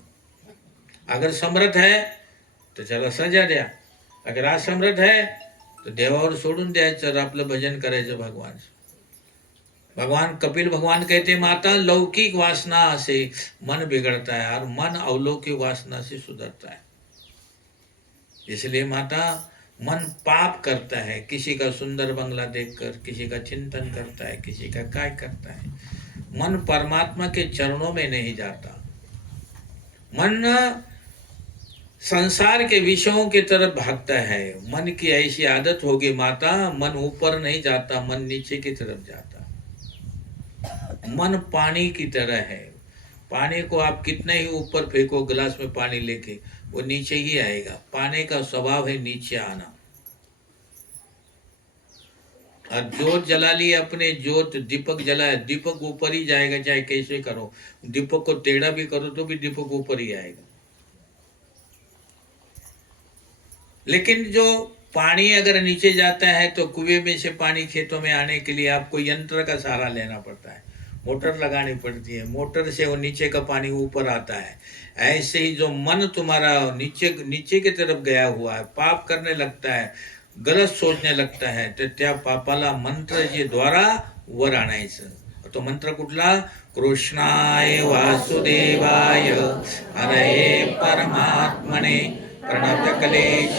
अगर समर्थ है तर त्याला सजा द्या. अगर असमर्थ है तर देवावर सोडून द्यायचं, आपलं भजन करायचं भगवान. भगवान कपिल भगवान कहते माता लौकिक वासना से मन बिगड़ता है और मन अवलौकिक वासना से सुधरता है. इसलिए माता मन पाप करता है. किसी का सुंदर बंगला देखकर किसी का चिंतन करता है, किसी का काय करता है. मन परमात्मा के चरणों में नहीं जाता. मन संसार के विषयों की तरफ भागता है. मन की ऐसी आदत होगी माता, मन ऊपर नहीं जाता, मन नीचे की तरफ जाता. मन पानी की तरह है. पानी को आप कितना ही ऊपर फेंको गिलास में पानी लेके, वो नीचे ही आएगा. पानी का स्वभाव है नीचे आना. और जोत जला ली अपने, जोत दीपक जलाए, दीपक ऊपर ही जाएगा चाहे कैसे करो. दीपक को टेढ़ा भी करो तो भी दीपक ऊपर ही आएगा. लेकिन जो पानी अगर नीचे जाता है तो कुएं में से पानी खेतों में आने के लिए आपको यंत्र का सहारा लेना पड़ता है, मोटर लगानी पड़ती है. मोटर से वो नीचे का पानी ऊपर आता है. ऐसे ही जो मन तुम्हारा नीचे नीचे की तरफ गया हुआ है, पाप करने लगता है, गलत सोचने लगता है, तर त्या पापाला मंत्राच्या द्वारा वर आणायचं. तो मंत्र कुठला? कृष्णाय वासुदेवाय हरये परमात्मने प्रणतक्लेशनाशाय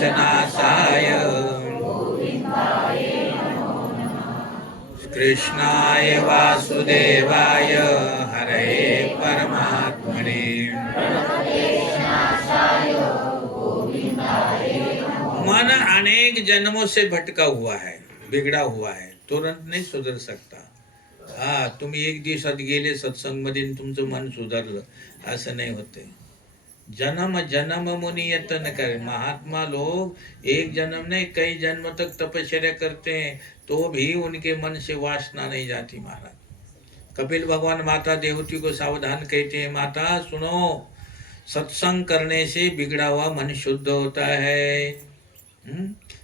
कृष्णाय वासुदेवाय हरये परमात्मने. मन अनेक जन्मों से भटका हुआ है, बिगड़ा हुआ है, तुरंत नाही सुधर सकता. तुम्ही एक दिवसात गेले सत्संगमध्ये तुमचं मन सुधारलं असं नाही होते. जन्म जन्म मुनि यत्न करे. महात्मा लोग एक जन्म नहीं कई जन्म तक तपस्या करते हैं तो भी उनके मन से वासना नहीं जाती. महाराज कपिल भगवान माता देवती को सावधान कहते हैं, माता सुनो, सत्संग करने से बिगड़ा हुआ मन शुद्ध होता है.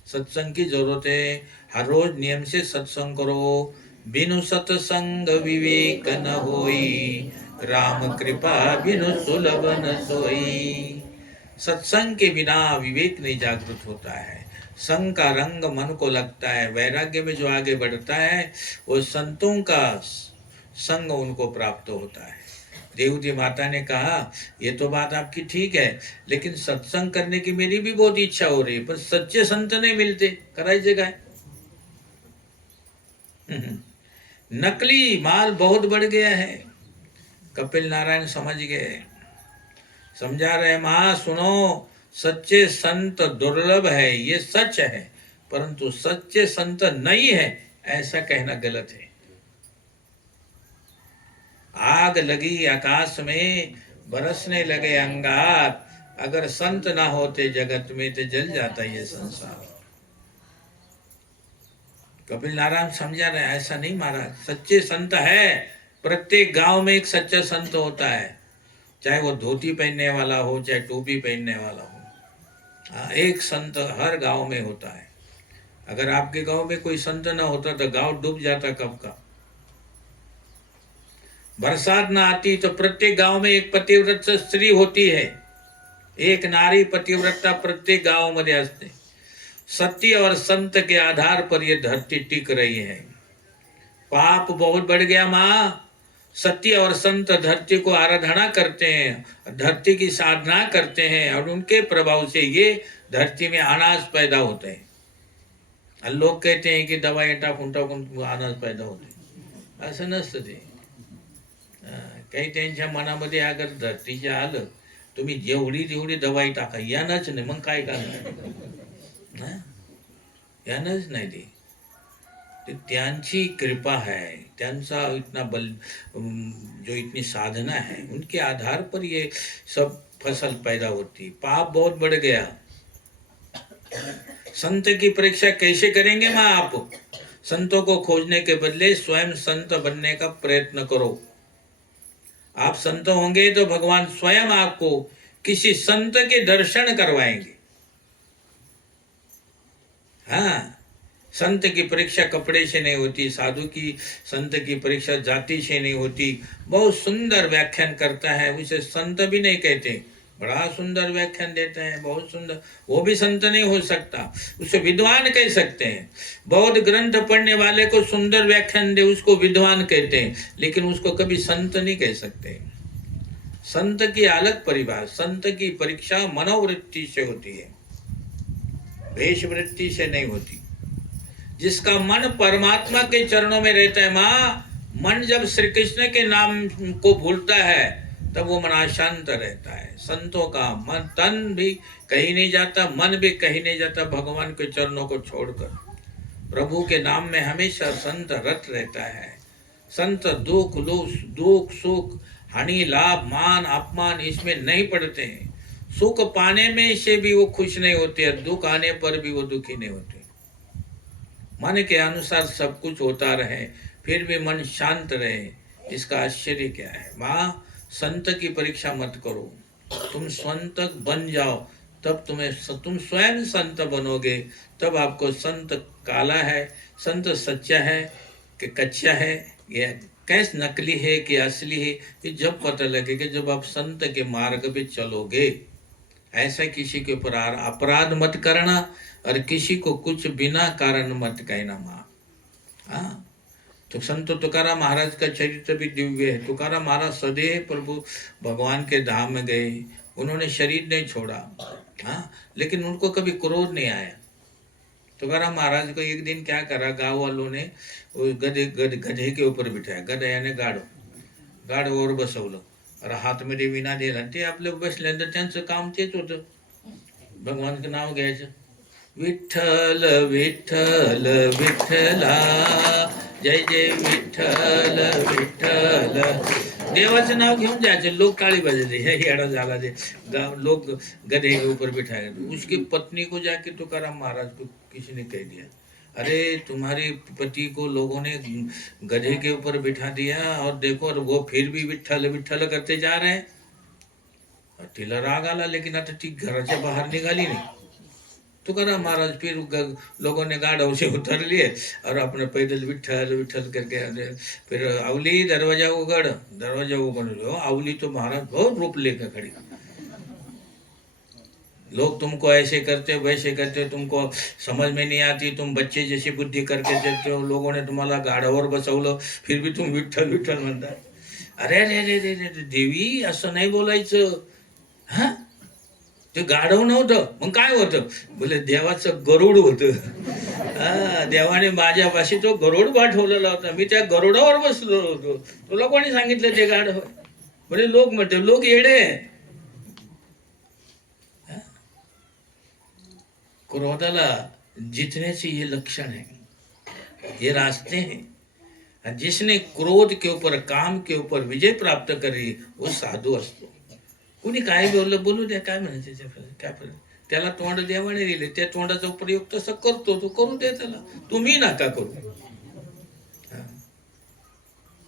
सत्संग की जरूरत है. हर रोज नियम से सत्संग करो. बिनु सत्संग विवेक न होई, राम कृपा बिनु सुलभ न सोई. सत्संग के बिना विवेक नहीं जागृत होता है. संग का रंग मन को लगता है. वैराग्य में जो आगे बढ़ता है वो संतों का संग उनको प्राप्त होता है. देवती माता ने कहा ये तो बात आपकी ठीक है, लेकिन सत्संग करने की मेरी भी बहुत इच्छा हो रही है, पर सच्चे संत नहीं मिलते, करायचे काय. नकली माल बहुत बढ़ गया है. कपिल नारायण समझ गए, समझा रहे, माँ सुनो, सच्चे संत दुर्लभ है, ये सच है, परंतु सच्चे संत नहीं है ऐसा कहना गलत है. आग लगी आकाश में, बरसने लगे अंगार. अगर संत ना होते जगत में तो जल जाता ये संसार. कपिल नारायण समझा रहे, ऐसा नहीं महाराज. सच्चे संत है, प्रत्येक गांव में एक सच्चा संत होता है, चाहे वो धोती पहनने वाला हो चाहे टोपी पहनने वाला हो. एक संत हर गांव में होता है. अगर आपके गांव में कोई संत ना होता तो गांव डूब जाता कब का. बरसात ना आती तो प्रत्येक गांव में एक पतिव्रत स्त्री होती है. एक नारी पतिव्रता प्रत्येक गांव मध्ये असते. सत्य और संत के आधार पर ये धरती टिक रही है. पाप बहुत बढ़ गया माँ. सत्य और संत धरती को आराधना करते हैं, धरती की साधना करते हैं और उनके प्रभाव से ये धरती में अनाज पैदा होते हैं. लोग कहते हैं की दवाई टाकून टाकून अनाज पैदा होते, असं नसतं ते. काही त्यांच्या मनामध्ये अगर धरतीच्या आलं, तुम्ही जेवढी जेवढी दवाई टाका, यानच नाही, मग काय करणार. हं? यानंच नाही दी. ते त्यांची कृपा है, त्यांचा इतना बल, जो इतनी साधना है, उनके आधार पर ये सब फसल पैदा होती. पाप बहुत बढ़ गया. संत की परीक्षा कैसे करेंगे माँ आप? संतों को खोजने के बदले स्वयं संत बनने का प्रयत्न करो. आप संत होंगे तो भगवान स्वयं आपको किसी संत के दर्शन करवाएंगे. हाँ, संत की परीक्षा कपड़े से नहीं होती, साधु की संत की परीक्षा जाति से नहीं होती. बहुत सुंदर व्याख्यान करता है, उसे संत भी नहीं कहते. बड़ा सुंदर व्याख्यान देता है, बहुत सुंदर. वो भी संत नहीं हो सकता, उसे विद्वान कह सकते हैं. बहुत ग्रंथ पढ़ने वाले को सुंदर व्याख्यान दे, उसको विद्वान कहते हैं, लेकिन उसको कभी संत नहीं कह सकते. संत की अलग परिभाषा. संत की परीक्षा मनोवृत्ति से होती है, वेश वृत्ति से नहीं होती. जिसका मन परमात्मा के चरणों में रहता है माँ, मन जब श्री कृष्ण के नाम को भूलता है तब वो मन अशांत रहता है. संतों का मन, तन भी कहीं नहीं जाता, मन भी कहीं नहीं जाता भगवान के चरणों को छोड़कर. प्रभु के नाम में हमेशा संत रत रहता है. संत दुख सुख हानि लाभ मान अपमान इसमें नहीं पड़ते हैं. सुख पाने में से भी वो खुश नहीं होते, दुख आने पर भी वो दुखी नहीं होते. मन के अनुसार सब कुछ होता रहे, फिर भी मन शांत रहे, इसका आश्चर्य क्या है. माँ, संत की परीक्षा मत करो, तुम संत बन जाओ, तब तुम स्वयं संत बनोगे. तब आपको संत काला है, संत सच्चा है कि कच्चा है, या कैसे नकली है कि असली है, ये जब पता लगेगा जब आप संत के मार्ग पे चलोगे. ऐसा किसी के ऊपर अपराध मत करना और किसी को कुछ बिना कारण मत कहना माँ. हाँ, तो संत तुकाराम महाराज का चरित्र भी दिव्य है. तुकाराम महाराज सदैव प्रभु भगवान के धाम में गए, उन्होंने शरीर नहीं छोड़ा. हाँ, लेकिन उनको कभी क्रोध नहीं आया. तुकाराम महाराज को एक दिन क्या करा, गाँव वालों ने गधे के ऊपर बिठाया. गधा याने गाढ बसवलं और हातमध्ये विना दिला. ते आपले बसल्यानंतर त्यांचं काम तेच होतं, भगवानचं नाव घ्यायचं. विठ्ठल विठ्ठल विठ्ठला, जय जय विठ्ठल विठ्ठल. देवाचं नाव घेऊन जायचे, लोग ताली बजाते. हे येड़ा झाला दे, लोग गधे के ऊपर बिठाए. उसकी पत्नी को जाके तुकाराम महाराज को किसी ने कह दिया, अरे तुम्हारी पति को लोगों ने गधे के ऊपर बिठा दिया और देखो, और वो फिर भी विठ्ठल विठ्ठल करते जा रहे हैं. तिला राग आला, लेकिन आता ती घराच्या बाहेर निघाली नाही. तुकाराम महाराज फिर लोगों ने गाढ़ से उतर लिए और अपने पैदल विठ्ठल विठ्ठल करके फिर अवली दरवाजा उगड़ लो. अवली तो महाराज बहुत रूप लेकर खड़ी. लोग तुमको ऐसे करते वैसे करते, तुमको समझ में नहीं आती, तुम बच्चे जैसी बुद्धि करके चलते हो. लोगों ने तुम्हाला गाढावर बसवलं, फिर भी तुम विठ्ठल विठ्ठल म्हणता. अरे अरे अरे अरे देवी, असं नाही बोलायचं. हा, ते गाढव नव्हतं, मग काय होतं? बोले देवाचं गरुड होतं. हा, देवाने माझ्यापाशी तो गरुड पाठवलेला होता, मी त्या गरुडावर बसलो होतो. तुला कोणी सांगितलं ते गाढव? बोले लोक म्हणते, लोक येडे. क्रोधाला जीतने ये लक्षण है, ये रास्ते हैं. जिसने क्रोध के ऊपर काम के ऊपर विजय प्राप्त करी वो साधू असतो. कोणी काय बोलू द्या, काय म्हणायचं, काय फरक. त्याला तोंड देवाने दिले, त्या तोंडाचा प्रयोग तसं करतो, तो करू दे त्याला, तुम्ही नका करू.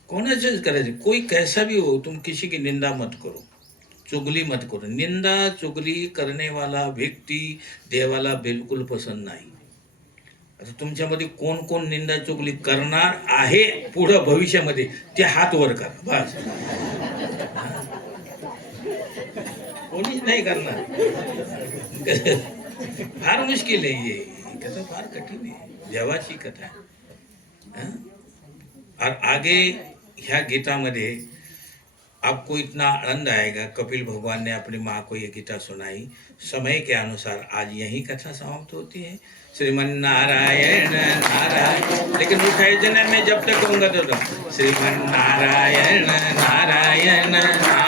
कोणाचंच करायचं, कोई कैसा भी हो, तुम किसी की निंदा मत करो, चुगली मत करो. निंदा चुगली करने वाला व्यक्ती देवाला बिलकुल पसंत नाही. आता तुमच्यामध्ये कोण कोण निंदा चुगली करणार आहे पुढं भविष्यामध्ये, ते हात वर करा बस. कोणीच नाही करणार. फार मुश्किल आहे, ये कथा फार कठीण आहे, देवाची कथा है. और आगे ह्या गीतामध्ये आपको इतना आनंद आएगा. कपिल भगवान ने अपनी माँ को ये गीता सुनाई. समय के अनुसार आज यही कथा समाप्त होती है. श्रीमन नारायण नारायण, लेकिन उठाए जन्म में जब तक कहूँगा तो श्रीमन नारायण नारायण नारायण.